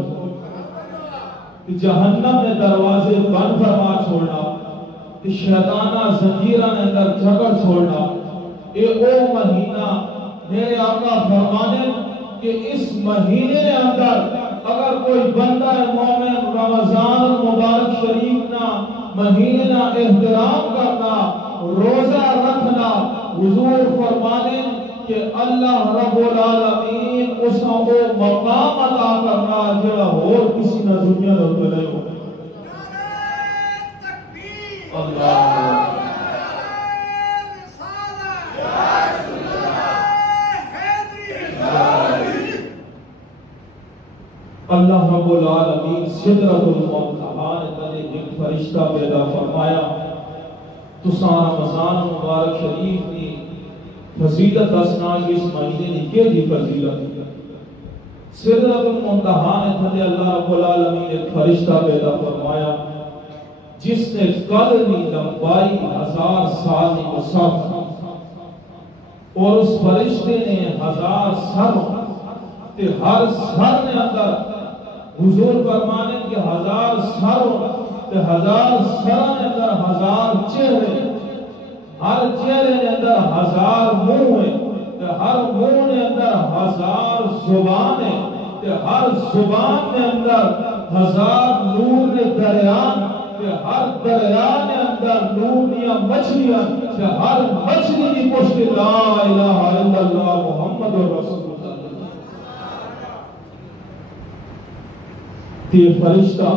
جہنم نے دروازے بند فرما چھوڑنا، شیطانہ زنجیرہ نے اندر جھگڑ چھوڑنا۔ اے او مہینہ میرے آقا فرمانے کہ اس مہینے کے اندر اگر کوئی بندہ مومن رمضان المبارک شریف نا مہینے نا احترام کرنا، روزہ رکھنا، حضور فرمانے کہ اللہ رب العالمین اس کو مقام عطا کرنا جڑا اور کسی نہ دنیا میں ملے ہو۔ اللہ اللہ رب العالمین سدرۃ المنتہا نے ایک فرشتہ پیدا فرمایا تو رمضان مبارک شریف کی فضیلت دسنا کہ اس مہینے کی کیڑی فضیلت۔ سدرۃ المنتہا نے اللہ رب العالمین ایک فرشتہ پیدا فرمایا جس نے قدر کی لمبائی 1000 سال کی مسافت، اور اس فرشتے نے 1000 سر تے ہر سر نے اندر حضور فرمانے کہ 1000 سر تے 1000 سر نے اندر 1000 چہرے، ہر چہرے نے اندر 1000 منہ ہے تے ہر منہ نے اندر 1000 زبان ہے تے ہر زبان نے اندر 1000 نور نے دریا تے ہر دریا نے اندر نورنیاں مچھلیاں تے ہر مچھلی کی پشت لا الہ الا اللہ محمد رسول اللہ۔ تے فرشتہ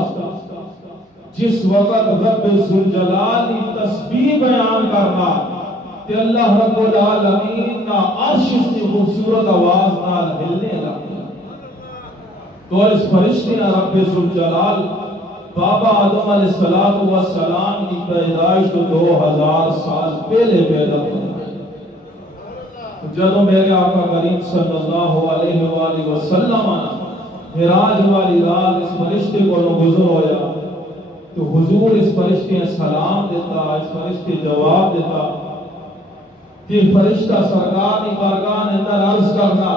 جس وقت رب ذوالجلال کی تسبیح بیان کرنا تے اللہ رب العالمین نا عرش کی خوبصورت آواز نال ہلنے لگا، تو اس فرشتے نے رب ذوالجلال بابا آدم علیہ السلام کی پیدائش تو 2000 سال پہلے پیدا ہوئی۔ جب میرے آقا کریم صلی اللہ علیہ وآلہ وسلم معراج والی رات اس فرشتے کو گزر ہویا تو حضور اس فرشتے نے سلام دیتا، اس فرشتے جواب دیتا کہ فرشتہ سرکار کی بارگاہ نے اندر عرض کرنا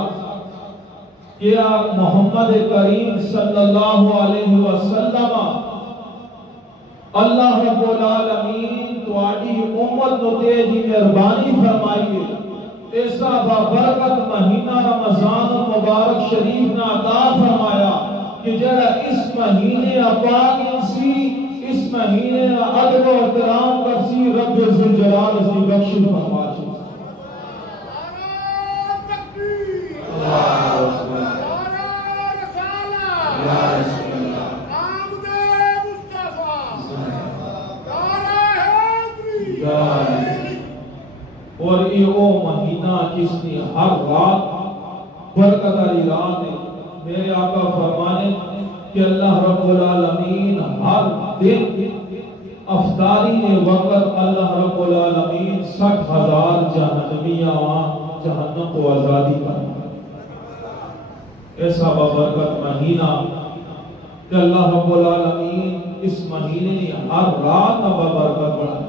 کہ محمد کریم صلی اللہ علیہ وسلم اللہ رب العالمین تواڈی امت نو تے جی مہربانی فرمائیے ایسا بابرکت مہینہ رمضان المبارک شریف نا عطا فرمایا کہ جڑا اس مہینے پاک سی، اس مہینے ادب و احترام کرسی، رب ذوالجلال اس کی بخشش فرما چھے۔ اور یہ او مہینہ جس نے ہر رات برکت علی رات ہے۔ میرے آقا فرمانے کہ اللہ رب العالمین ہر دن افطاری نے وقت اللہ رب العالمین 60,000 جہنمیاں جہنم کو آزادی کرنا۔ ایسا بابرکت مہینہ کہ اللہ رب العالمین اس مہینے نے ہر رات بابرکت بڑھایا۔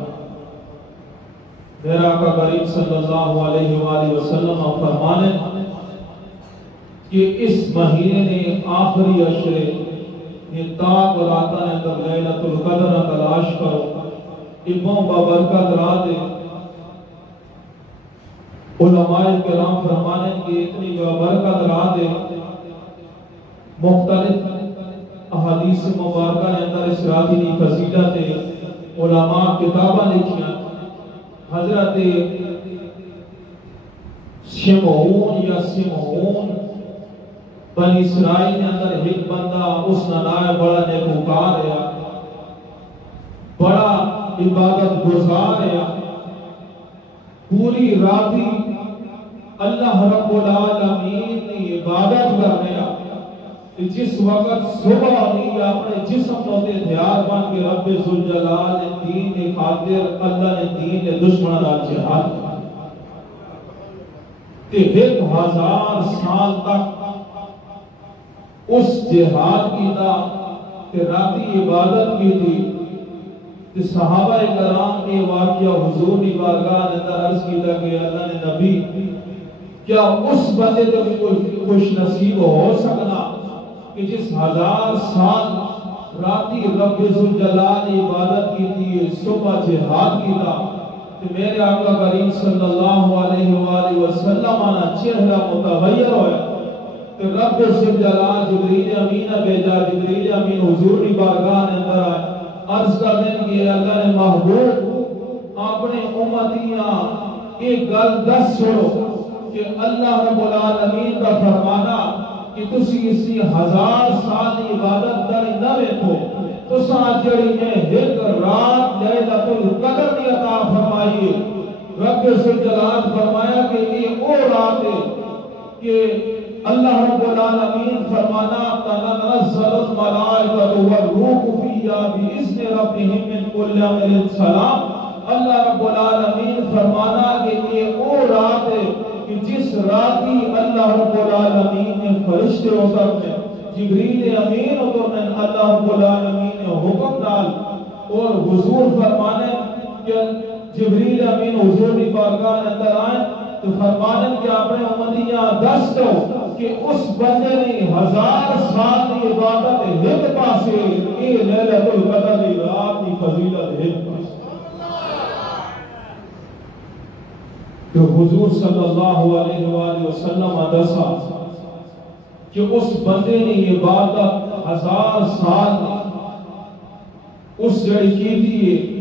میرا آقا کریم صلی اللہ علیہ وآلہ وسلم فرمانے کہ اس مہینے نے آخری عشرے یہ تاک راتاں نے اندر لیلۃ القدر تلاش کرو، ابن بابرکت رات علماء کرام فرمانے کہ اتنی بابرکت رات مختلف احادیث مبارکہ نے اندر اس رات کی فضیلت علماء کتاباں لکھیاں۔ حضرت شمعون یا سمعون بنی اسرائیل نے اندر ایک بندہ اس نائے بڑا نیکوکار ہے، بڑا عبادت گزار ہے، پوری راتی اللہ رب العالمین نے عبادت کرنے جس وقت صبح ہوئی اپنے جسم کو ہتھیار بن کے رب ذوالجلال نے دین کے خاطر اللہ نے دین کے دشمن کا جہاد کہ 1000 سال تک اس جہاد کی تھا کہ راتی عبادت کی تھی کہ صحابہ کرام کے واقعہ حضور کی بارگاہ اندر عرض کیتا کہ اللہ نے نبی کیا اس بندے کو بھی کوئی خوش نصیب ہو سکنا کہ جس 1000 سال راتی رب ذوالجلال نے عبادت کی تھی صبح جہاد کی تھا کہ میرے آقا کریم صلی اللہ علیہ وآلہ وسلم آنا چہرہ متغیر ہویا کہ رب ذوالجلال جبریل امین بھیجا جبریل امین حضور کی بارگاہ اندر آئے عرض کرنے کہ اللہ نے محبوب اپنے امتیاں ایک گل دس چھوڑو کہ اللہ رب العالمین کا فرمانا کہ تسی اسی 1000 سال کی عبادت کری نہ ویکھو تساں جڑی میں ایک رات لیلۃ القدر دی عطا فرمائی رب ذوالجلال فرمایا کہ یہ وہ رات ہے کہ اللہ رب العالمین فرمانا تنزل الملائکۃ والروح فیہا بإذن ربہم من کل امر سلام اللہ رب العالمین فرمانا کہ یہ وہ رات ہے کہ جس راتی اللہ رب العالمین نے فرشتے اترنے جبریل امین اترنے اللہ رب العالمین نے حکم ڈال اور حضور فرمانے کہ جبریل امین حضور کی بارگاہ اندر آئیں تو فرمانے کہ اپنے امتیاں دس دو کہ اس بندے نے 1000 سال کی عبادت ایک پاسے یہ لیلۃ القدر کی رات کی فضیلت ایک پاسے کہ حضور صلی اللہ علیہ وآلہ وسلم دسا کہ اس بندے نے عبادت 1000 سال اس جڑی کی تھی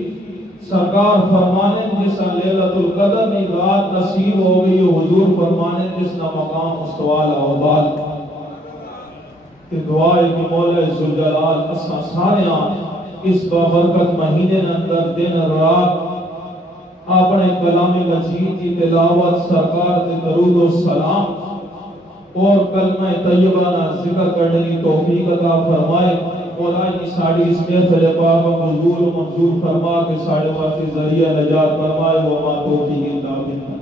سرکار فرمانے جس لیلۃ القدر میں رات نصیب ہو گئی حضور فرمانے جس نہ مقام استوال اوبال کہ دعائے کہ مولا ذوالجلال اساں سارے اس بابرکت مہینے اندر دن رات اپنے کلام مجید کی تلاوت سرکار کے درود و سلام اور کلمہ طیبہ نہ ذکر کرنے کی توفیق عطا فرمائے مولا کی ساڑی اس محفل پاک قبول و منظور فرما کے ساڑے واسطے ذریعہ نجات فرمائے وما توفیق الا باللہ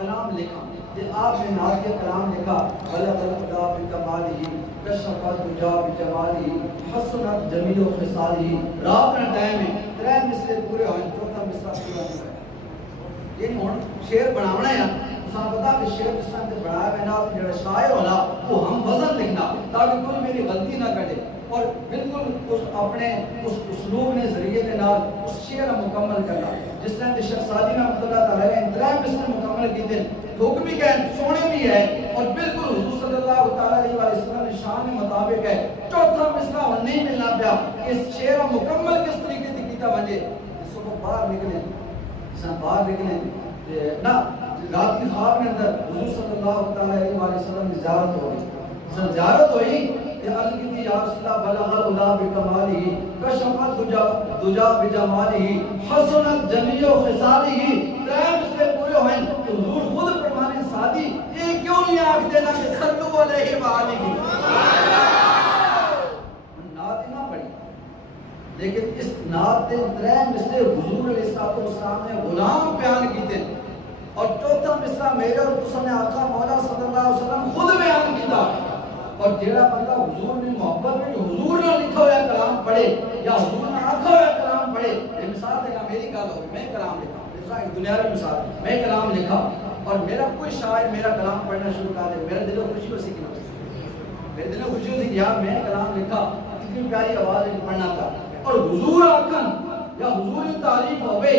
کلام لکھا کہ آپ نے نازیہ کلام لکھا بلغ الخدا بکمالہ کشف الدجا بجمالہ حسنت جمیع خصالہ رات کا ٹائم ہے ترے مصرے پورے ہوئے چوتھا مصرع پورا ہوا ہے یہ ہن شعر بناونا ہے تساں پتہ کہ شعر جس طرح تے بنایا ہے نا جڑا شاعر ہونا وہ ہم وزن لکھنا تاکہ کوئی میری غلطی نہ کرے اور بالکل اس اپنے اس اسلوب نے ذریعے کے نال اس شعر مکمل کرنا جس طرح کہ شیخ سعدی رحمۃ اللہ تعالی نے ترے مصرے مکمل کیتے حکم بھی کہ سونے بھی ہے اور بالکل حضور صلی اللہ تعالی علیہ وسلم کے شان کے مطابق ہے چوتھا مصرع نہیں ملنا پیا اس شعر مکمل کس طریقے سے کیتا وجے اس کو باہر نکلے سن باہر نکلے نہ رات کی خواب میں اندر حضور صلی اللہ تعالی علیہ وسلم کی زیارت ہو گئی سن زیارت ہوئی کہ عرض کی تھی یا رسول اللہ بلغ العلا بکمالہ کشف الدجا بجمالہ حسنت جمیع خصالہ ترے سے پورے ہوئے تو حضور خود فرمانے سادی یہ کیوں نہیں آکھ دینا کہ صلو علیہ وآلہ نعت نہ پڑھی لیکن اس نعت ترے مصرے حضور علیہ السلام نے غلام بیان کیتے اور چوتھا مصرع میرے اور تساں نے آقا مولا صلی اللہ علیہ وسلم خود بیان کیتا اور جیڑا بندہ حضور نے محبت میں حضور نے لکھا ہوا کلام پڑھے یا حضور نے آکھا ہوا کلام پڑھے یہ مثال دیکھا میری گل ہوگی میں کلام لکھا مثال ایک دنیاوی مثال میں کلام لکھا اور میرا کوئی شاعر میرا کلام پڑھنا شروع کر دے میرا دل و خوشی اسی کی میرے دل و خوشی ہوتی کہ یار میں کلام لکھا اتنی پیاری آواز میں پڑھنا تھا اور حضور آکھن یا حضور کی تعریف ہوئے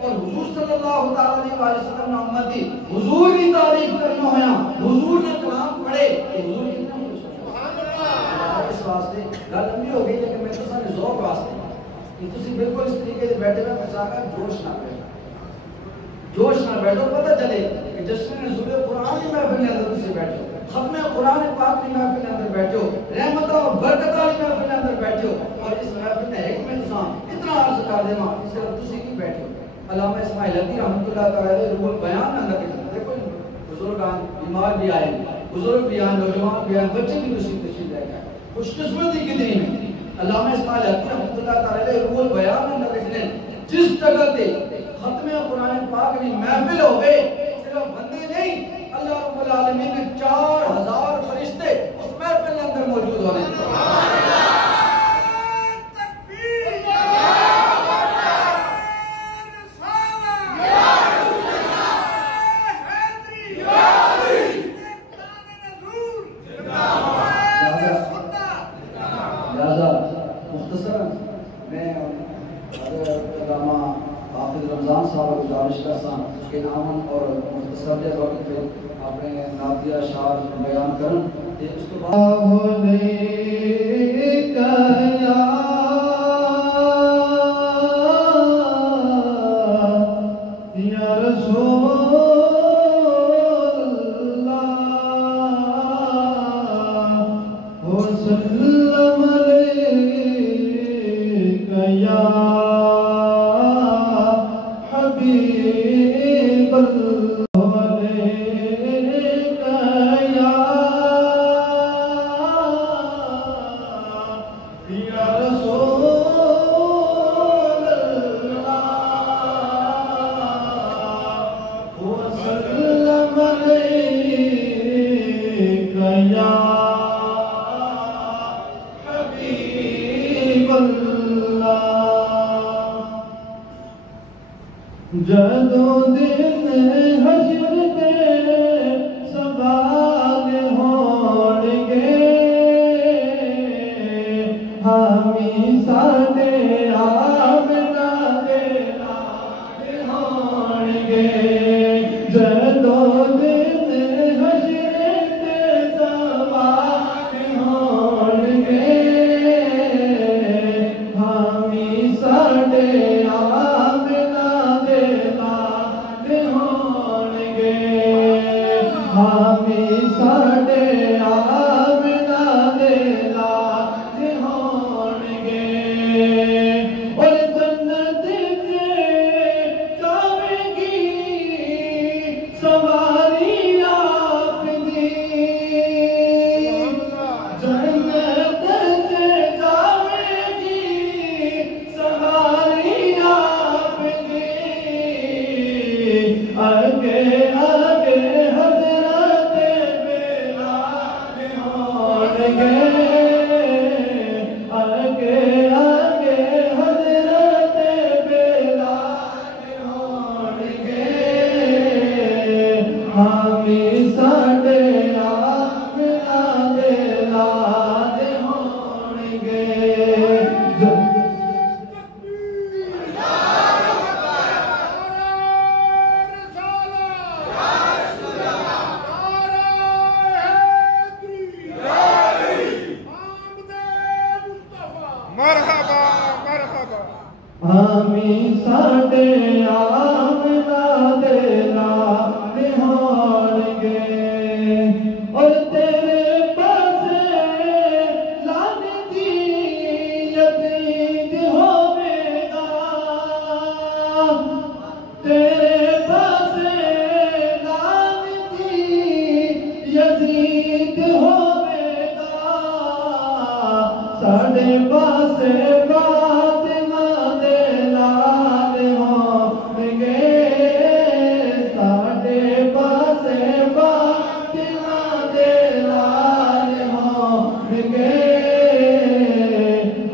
اور حضور صلی اللہ تعالی علیہ وسلم نے امتی حضور کی تعریف کرنا ہویا حضور نے کلام پڑھے تو حضور کتنا اس واسطے گل لمبی ہو گئی لیکن میں تو سارے ذوق واسطے کہ تسی بالکل اس طریقے سے بیٹھے ہوئے مساقہ جوش نہ بیٹھو جوش نہ بیٹھو پتہ چلے کہ جشن نزول قرآن کی محفل کے اندر تسی بیٹھو ختم قرآن پاک کی محفل کے اندر بیٹھو رحمت اور برکت والی محفل کے اندر بیٹھو اور اس محفل میں ایک میں تساں اتنا عرض کر دے ماں اس طرح تسی کی بیٹھو علامہ اسماعیل حقی رحمۃ اللہ تعالی روح البیان میں اندر دیکھو بزرگان بیمار بھی آئے بزرگ بھی آئے نوجوان بھی آئے بچے بھی تشریف لے گئے خوش قسمتی کتنی ہے علامہ اسماعیل حقی رحمۃ اللہ تعالی روح البیان میں اندر لکھتے ہیں جس جگہ تے ختم قرآن پاک کی محفل ہوئے صرف بندے نہیں اللہ رب العالمین نے 4000 فرشتے اس محفل کے اندر موجود ہونے رمضان صاحب گزارش کرساں کہ نامن اور مختصر دے وقت پہ اپنے نعتیہ اشعار بیان کرن تے اس کے بعد یا رسول اللہ وسلم علیک یا یا رسول اللہ وسلم علیک یا حبیب اللہ جدو دن حشر دے سوال ہونگے ہمی ساڈے آمنا دے نال ہونگے جدو دن حشر دے سوال ہونگے ہمی ساڈے آمنا دے نال ہونگے ہمی ساڈے آمنا دے نال ہونگے اور جنت کے جاوے گی سواری آپ دی جنت کے جاوے گی سواری آپ دی آگے آگے حضرت بلال ہونگے آگے آگے حضرت بلال ہونگے ہمی ساڈے آمنا دے لال ہونگے ہمی ساڈے آمنا دے نال ہونگے اور تیرے پاسے لعنتی یزید ہوے گا تیرے پاسے لعنتی یزید ہوے گا ساڈے پاسے فاطمہ دے لال ہونگے ساڈے پاسے فاطمہ دے لال ہونگے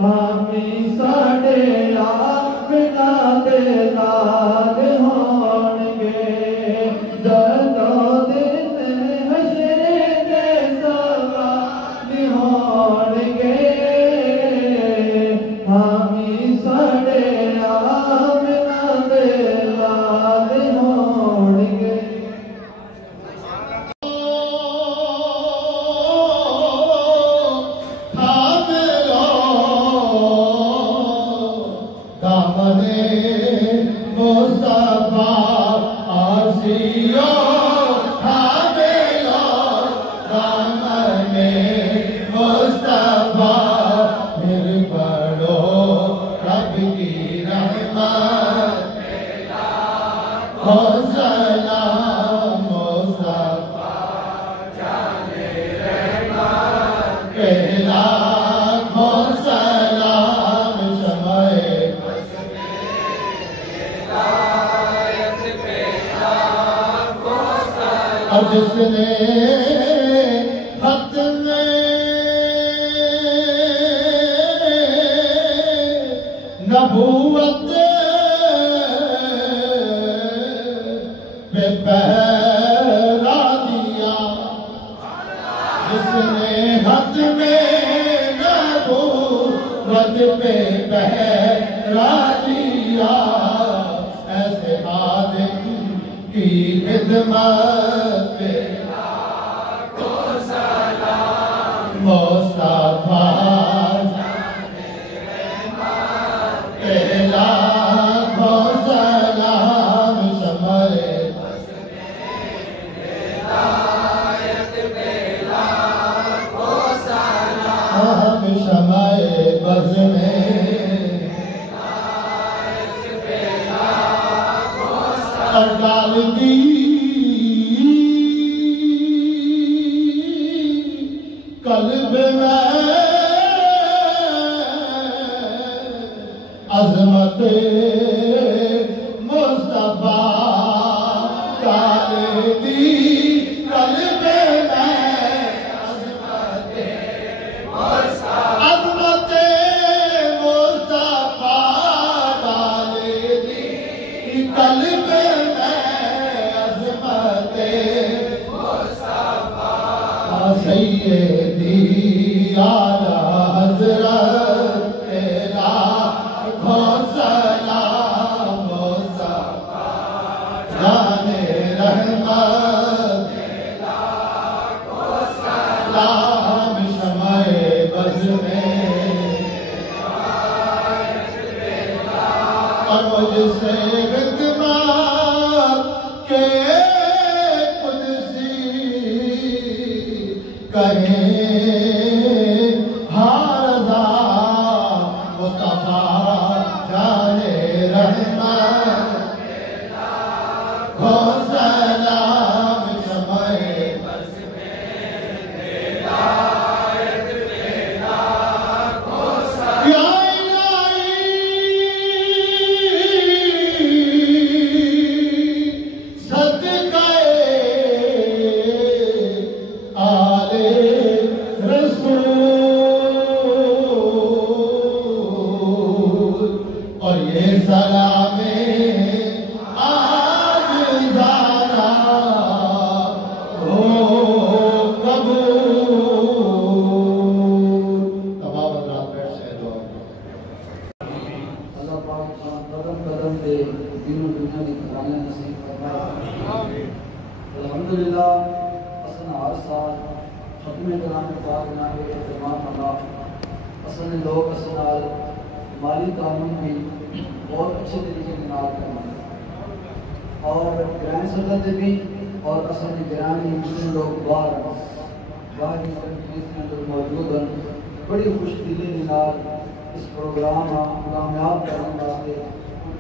ہمی ساڈے آمنا دے لال ہونگے جدو دن حشر دے سوال ہونگے ہمی ساڈے آمنا دے لال ہونگے جس نے حق میں نبوت پہ پہرا دیا جس نے حق میں نبوت پہ پہرا دیا ایسے آدم کی خدمت پہ مصطفیٰ لاکھوں سلام شمع بز میں ڈال دی قلب میں مصطفیٰ ڈالے دی قلب میں عظمت مصطفیٰ ڈالے دی قلب میں عظمت مصطفیٰ سیدی اعلیٰ حضرت تیرا سلام مصطفیٰ جان رحمت سلام شمع بز میں اور مجھ سے خدمت کے قدسی کہیں ہاردا مصطفیٰ جان رحمت ہو سلام شمع بز یا الہی صدقہ آل رسول اور یہ سلام عاجزانہ ہو قبول. تمام حضرات بیٹھ سے دعا اللہ پاک قدم قدم پہ دین و دنیا کی خزانے نصیب فرمائے. الحمدللہ اصل ہر سال ختم کلام پاک نہ کے اہتمام اللہ اصل لوگ اصل مالی قانون بھی بہت اچھے طریقے کے نال کرنا اور گران صدر بھی اور اصل گرانی جتنے لوگ باہر کی کنٹریز میں جو موجود ہیں بڑی خوش دلی کے نال اس پروگرام کامیاب کرنے واسطے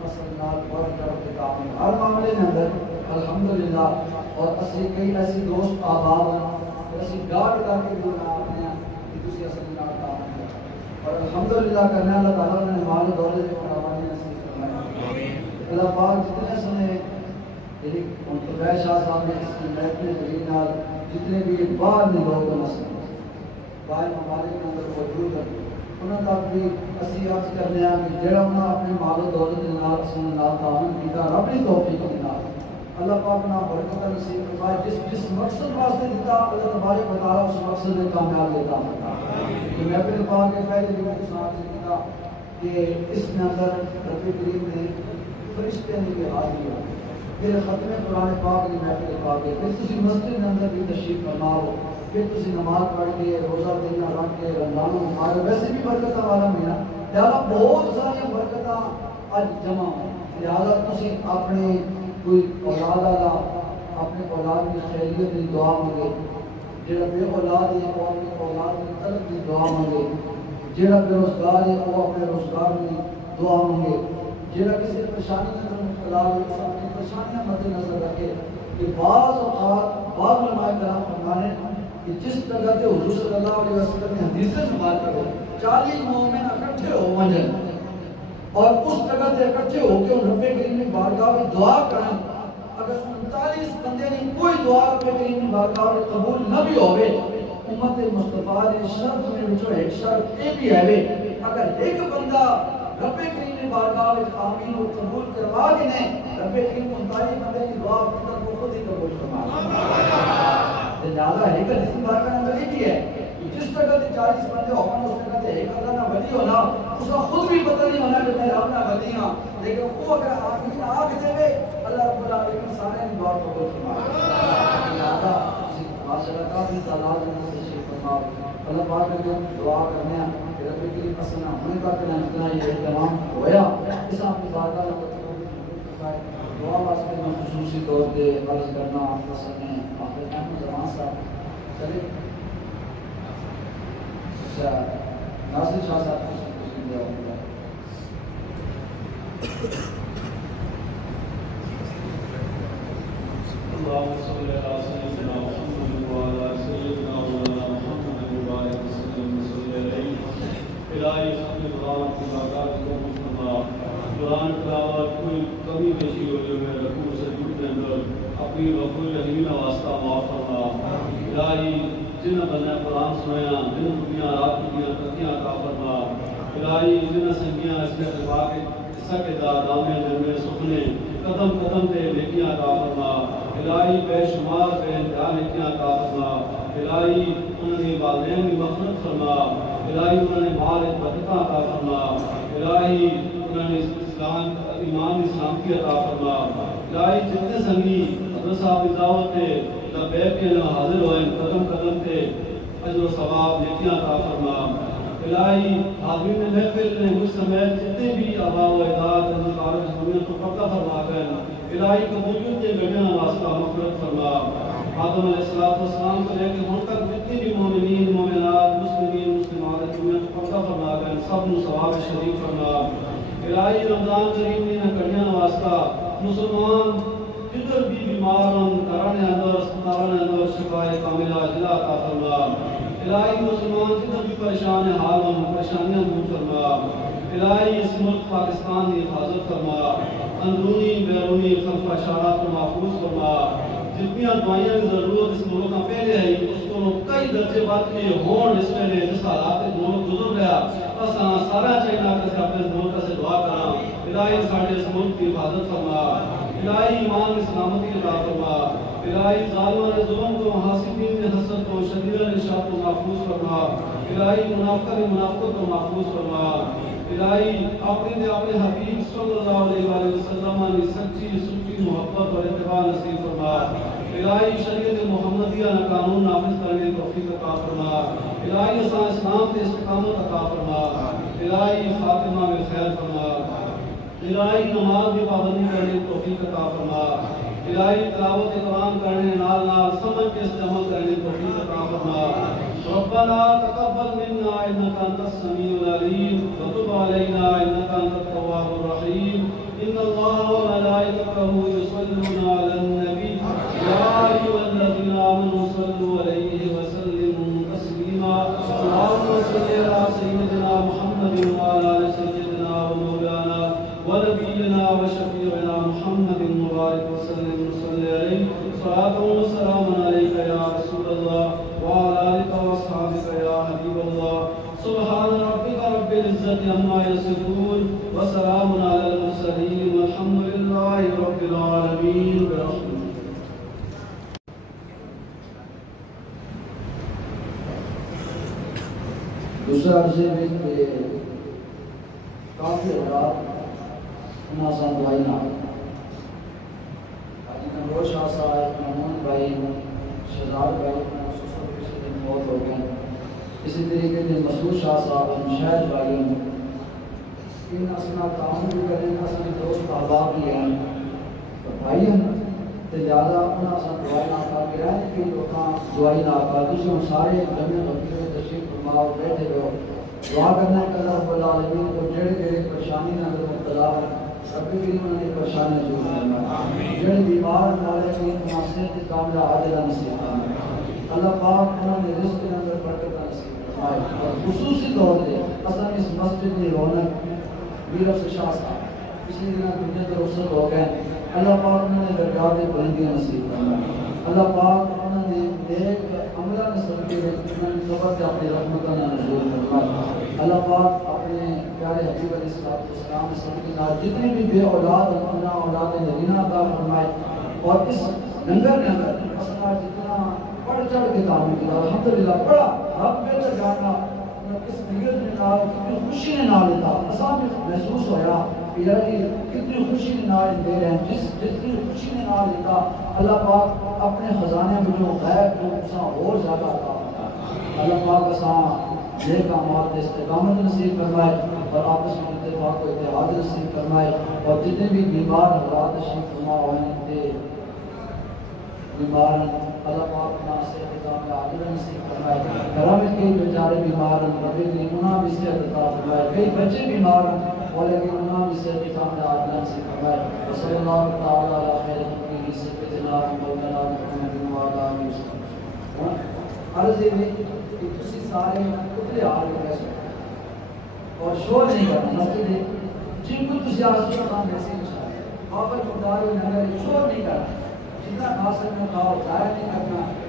اصل نال بہت طرف کے کام ہر معاملے کے اندر الحمدللہ. اور اصل کئی ایسی دوست آباد ہیں اسی گارڈ کر کے جو نام ہیں کہ تسی اصل نال کام کرو اور الحمدللہ کرنے اللہ تعالیٰ نے مال و دولت کے فراوانی نصیب فرمائے. اللہ پاک جتنے سنے منتفع شاہ صاحب نے اس کی محفل جلیل نال جتنے بھی باہر نے لوگ نسل باہر ممالک کے اندر موجود ہیں انہوں تک بھی اسی عرض کرنے ہیں کہ جڑا انہوں اپنے مال و دولت کے نال اصل نال تعاون کیتا رب کی توفیق کے نال اللہ پاک نے برکت نصیب فرمائے. جس مقصد واسطے دیتا اللہ تبارک و تعالیٰ اس مقصد میں کامیاب دیتا ہے. محفل پاک کے پہلے بھی میں ساتھ سے کہا کہ اس میں اندر رب کریم نے فرشتے نے بھی حاضری ہے پھر ختم قرآن پاک کی محفل پاک ہے پھر تسی مسجد کے اندر بھی تشریف فرماؤ پھر تسی نماز پڑھ کے روزہ دینا رکھ کے رمضان و ہمارے ویسے بھی برکت والا مہینہ لہٰذا بہت ساری برکت اج جمع ہو. لہٰذا تسی اپنے کوئی اولاد والا اپنے اولاد کی خیریت کی دعا مانگے جڑا بے اولاد ہے وہ اپنی اولاد کی طلب کی دعا مانگے جڑا بے روزگار ہے وہ اپنے روزگار کی دعا مانگے جڑا کسی پریشانی کے اندر مبتلا ہے اس اپنی پریشانیاں مد نظر رکھے کہ بعض اوقات بعض علماء کرام فرمانے کہ جس جگہ سے حضور صلی اللہ علیہ وسلم نے حدیث سے سماعت کرو 40 مومن اکٹھے ہو وجن اور اس جگہ سے اکٹھے ہو کے رب کریم کی بارگاہ میں دعا کریں اگر 39 بندے نے کوئی دعا رب کریم کی بارگاہ میں قبول نہ بھی ہوئے امت مصطفیٰ نے شرط میں وچوں ایک شرط یہ بھی ہے اگر ایک بندہ رب کریم کی بارگاہ میں آمین اور قبول کروا کے نہیں رب کریم 39 بندے کی دعا اپنی طرف کو خود ہی قبول فرمائے. لہٰذا ایک حدیث مبارکہ کے اندر یہ بھی ہے جس جگہ سے 40 بندے ہوگا اس جگہ سے ایک اللہ نہ ولی ہونا اس کا خود بھی پتہ نہیں ہونا کہ میں اپنا ولی ہوں لیکن وہ اگر آخری آنکھ دے وے اللہ رب العالمین سارے کی دعا قبول فرمائے. لہٰذا ماشاءاللہ کافی تعداد میں تشریف فرماؤ. اللہ پاک نے دعا کرنے ہیں کہ رب کی پسند ہونے کا کہ اتنا یہ اہتمام ہویا اس آپ کی بارگاہ میں دعا واسطے میں خصوصی طور پہ عرض کرنا پسند ہے. آخر احمد زمان صاحب چلے ناصر شاہ صاحب کو سن دیا ہوگا. اللهم صل على سيدنا محمد وعلى سيدنا مولانا محمد وبارك وسلم وصل عليه الى الہی اپنے قرآن کی باقاعدہ کو فرما قرآن تلاوت کوئی کمی بیشی ہو جو میں رکوع سجود کے اندر اپنی غفور رحیم واسطہ معاف فرما الہی جن بندہ قرآن سنایا جن دنیا رات کی تکیاں عطا فرما الہی جن سنگیاں اس کے اتباع کے حصہ کے دامے جنمے سکھنے قدم قدم تے نیکیاں عطا فرما الہی بے شمار بے انتہا نیکیاں عطا فرما الہی انہوں نے والدین کی مغفرت فرما الہی انہوں نے مال برکتاں عطا فرما الہی انہوں نے اسلام ایمان اسلام کی عطا فرما الہی جتنے سنگی حضرت صاحب کی دعوت تے لبیک کے نہ حاضر ہوئے قدم قدم تے اجر و ثواب نیکیاں عطا فرما الہی حاضرین محفل نے مجھ سمیت جتنے بھی آبا و اجداد انتقال جمعیت کو پردہ فرما کر الہی قبولیت کے بیان واسطہ مغفرت فرما آدم علیہ السلام کو لے کے ہم تک جتنے بھی مومنین مومنات مسلمین مسلمات جمعیت کو پردہ فرما کر سب نو ثواب شریف فرما الہی رمضان کریم نے کڑیاں واسطہ مسلمان جدر بھی بیماران کرانے اندر اسپتالان اندر شفاء کاملہ جلا عطا فرما الہی مسلمان جدر بھی پریشان حالوں پریشانیاں دور فرما الہی اس ملک پاکستان کی حفاظت فرما اندرونی بیرونی خلف اشارات کو محفوظ فرما جتنی دعائیاں کی ضرورت اس ملک کا پہلے ہے اس کو کئی درجے بات کے ہون اس میں نے جس حالات ملک گزر گیا بس سارا چاہیے کہ اپنے ملک سے دعا کرا الہی ساڑھے اس ملک کی حفاظت فرما الہی ایمان میں سلامتی عطا فرما الہی ظالموں نے ظلم کو حاسدین نے حسد کو شدید الاشاعت کو محفوظ فرما الہی منافقت کو محفوظ فرما الہی اپنے حبیب صلی اللہ علیہ وسلم نے سچی محبت اور اتباع نصیب فرما الہی شریعت محمدیہ نے قانون نافذ کرنے کی توفیق عطا فرما الہی اسلام کے استقامت عطا فرما الہی خاتمہ میں خیر فرما الہی نماز کی پابندی کرنے کی توفیق عطا فرما الہی تلاوت قرآن کرنے نال سمجھ کے استعمال کرنے کی توفیق عطا فرما ربنا تقبل منا انك انت السميع العليم وتب علينا انك انت التواب الرحيم ان الله وملائكته يصلون على النبي يا ايها الذين امنوا صلوا عليه وسلموا تسليما اللهم صل على سيدنا محمد وعلى ال سيدنا ومولانا ونبينا وشفيعنا محمد مبارك وسلم وصل عليه صلاة وسلام عليك يا رسول الله وعلى آلك وأصحابك يا حبيب الله سبحان ربك رب العزة عما يصفون وسلام على المرسلين والحمد لله رب العالمين برحمته. دوسرا عرضے میں کہ کافی رات انہاں سان دعائی نہ نمروز شاہ صاحب محمود بھائی شہزاد بھائی خصوصاً کسی دن موت ہو گئے اسی طریقے سے مسعود شاہ صاحب مشاہد بھائی ان اصلا تعاون بھی کریں اصلی دوست احباب بھی ہیں بھائی ہم زیادہ انہاں سان دعائی نہ کر کے رہے کہ لوگاں دعائی نہ کر دوسرے ہم سارے جمعہ رفیق میں تشریف فرماؤ بیٹھے ہو دعا کرنا ہے کہ رب العالمین کو جڑے پریشانی نہ اگر مبتلا ہے رب کریم نے پریشانی دور کرنا جڑے بیمار نالے کی معصیت کاملہ عاجلہ نصیب کرنا اللہ پاک انہوں نے رزق کے اندر برکت نصیب فرمائے اور خصوصی طور سے اصلا اس مسجد کی رونق ویرف شاہ صاحب اسی دن دنیا کے رخصت ہو گئے اللہ پاک انہوں نے درجات بلندیاں نصیب کرنا اللہ پاک انہوں نے نیک عملہ نصیب کے انہوں نے قبر سے اپنی رحمت کا نزول فرمائے اللہ پاک اپنے پیارے حبیب علیہ السلام کے ساتھ جتنے بھی بے اولاد اپنا اولاد نبینہ عطا فرمائے اور اس لنگر کے اندر اصلا جتنا بڑھ چڑھ کے کام کیا الحمدللہ بڑا رب بہتر جانا اس نیت میں نال کتنی خوشی نے نال لیتا اصلا محسوس ہویا کہ یعنی کتنی خوشی نے نال دے رہے ہیں جتنی خوشی نے نال لیتا اللہ پاک اپنے خزانے میں جو غیب جو اسا اور زیادہ عطا اللہ پاک اسا نیک اعمال استقامت نصیب فرمائے اور آپس میں اتفاق و اتحاد نصیب فرمائے اور جتنے بھی بیمار حضرات تشریف فرما ہوئے ہیں بیمار اللہ پاک نا سے نظام کا عاجل نصیب فرمائے گھر میں کئی بیچارے بیمار ہیں رب کریم انہاں بھی صحت عطا فرمائے کئی بچے بیمار ہیں اور لیکن انہاں بھی صحت نظام کا عاجل نصیب فرمائے صلی اللہ تعالی علی خیر خلقہ سیدنا مولانا محمد وعلى آلہ وسلم عرض ہے کہ تسی سارے اتنے حال میں اور شور نہیں کرنا مسجد ہے جن کو تسی آسکی مقام ویسے انشاءاللہ آفر مقدار نگر شور نہیں کرنا جتنا کھا سکتے کھاؤ ضائع نہیں کرنا